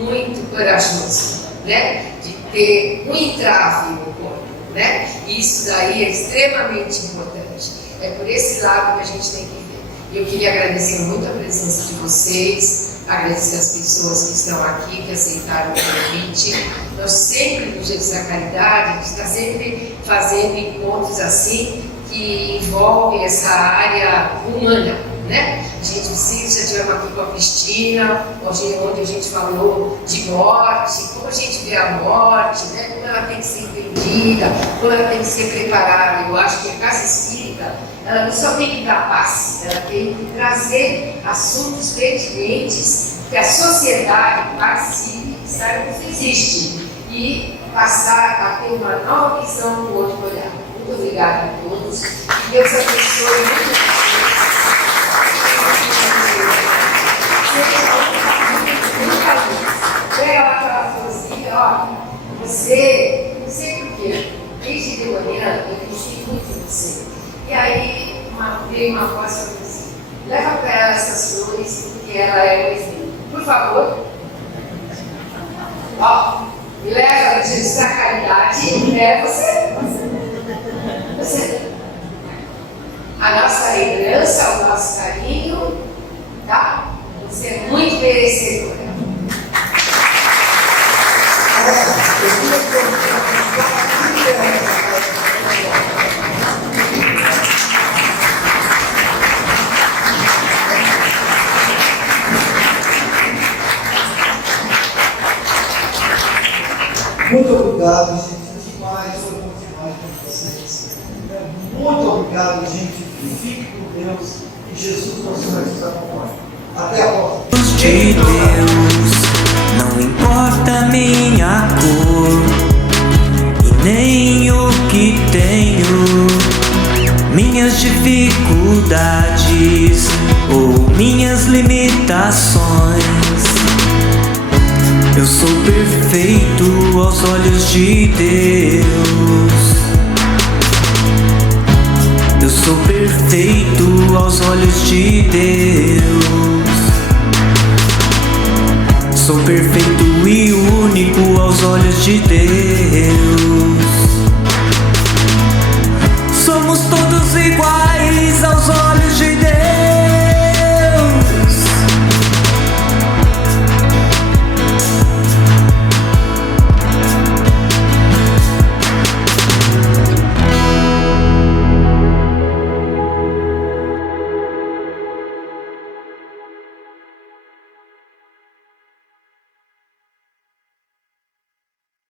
muito corajoso, né? De ter um entrave no corpo, né? E isso daí é extremamente importante. É por esse lado que a gente tem que ver. Eu queria agradecer muito a presença de vocês, agradecer as pessoas que estão aqui, que aceitaram o convite. Nós sempre, no Dias da Caridade, a gente está sempre fazendo encontros assim, que envolvem essa área humana, né? A gente precisa, tivemos aqui com a Cristina, onde a gente falou de morte, como a gente vê a morte, né? Como ela tem que ser entendida, como ela tem que ser preparada. Eu acho que a casa espírita, ela não só tem que dar passe, ela tem que trazer assuntos pertinentes que a sociedade participe, saiba que isso existe e passar a ter uma nova visão do outro olhar. Muito obrigada a todos. Que Deus abençoe muito. Ela falou assim, ó, você, não sei porquê, desde de manhã eu pensei muito em você. E aí veio uma voz e falou assim, leva para ela essas flores, porque ela é um exemplo. Por favor. Ó, leva Jesus da caridade, é você. A nossa lembrança, o nosso carinho, tá? Você é muito merecedora. Muito obrigado, gente. Demais, foi muito demais com vocês. Muito obrigado, gente. Fique com Deus e Jesus nos acompanhe. Até a próxima. De Deus, não importa minha cor e nem o que tenho, minhas dificuldades ou minhas limitações. Eu sou perfeito aos olhos de Deus. Eu sou perfeito aos olhos de Deus. Sou perfeito e único aos olhos de Deus.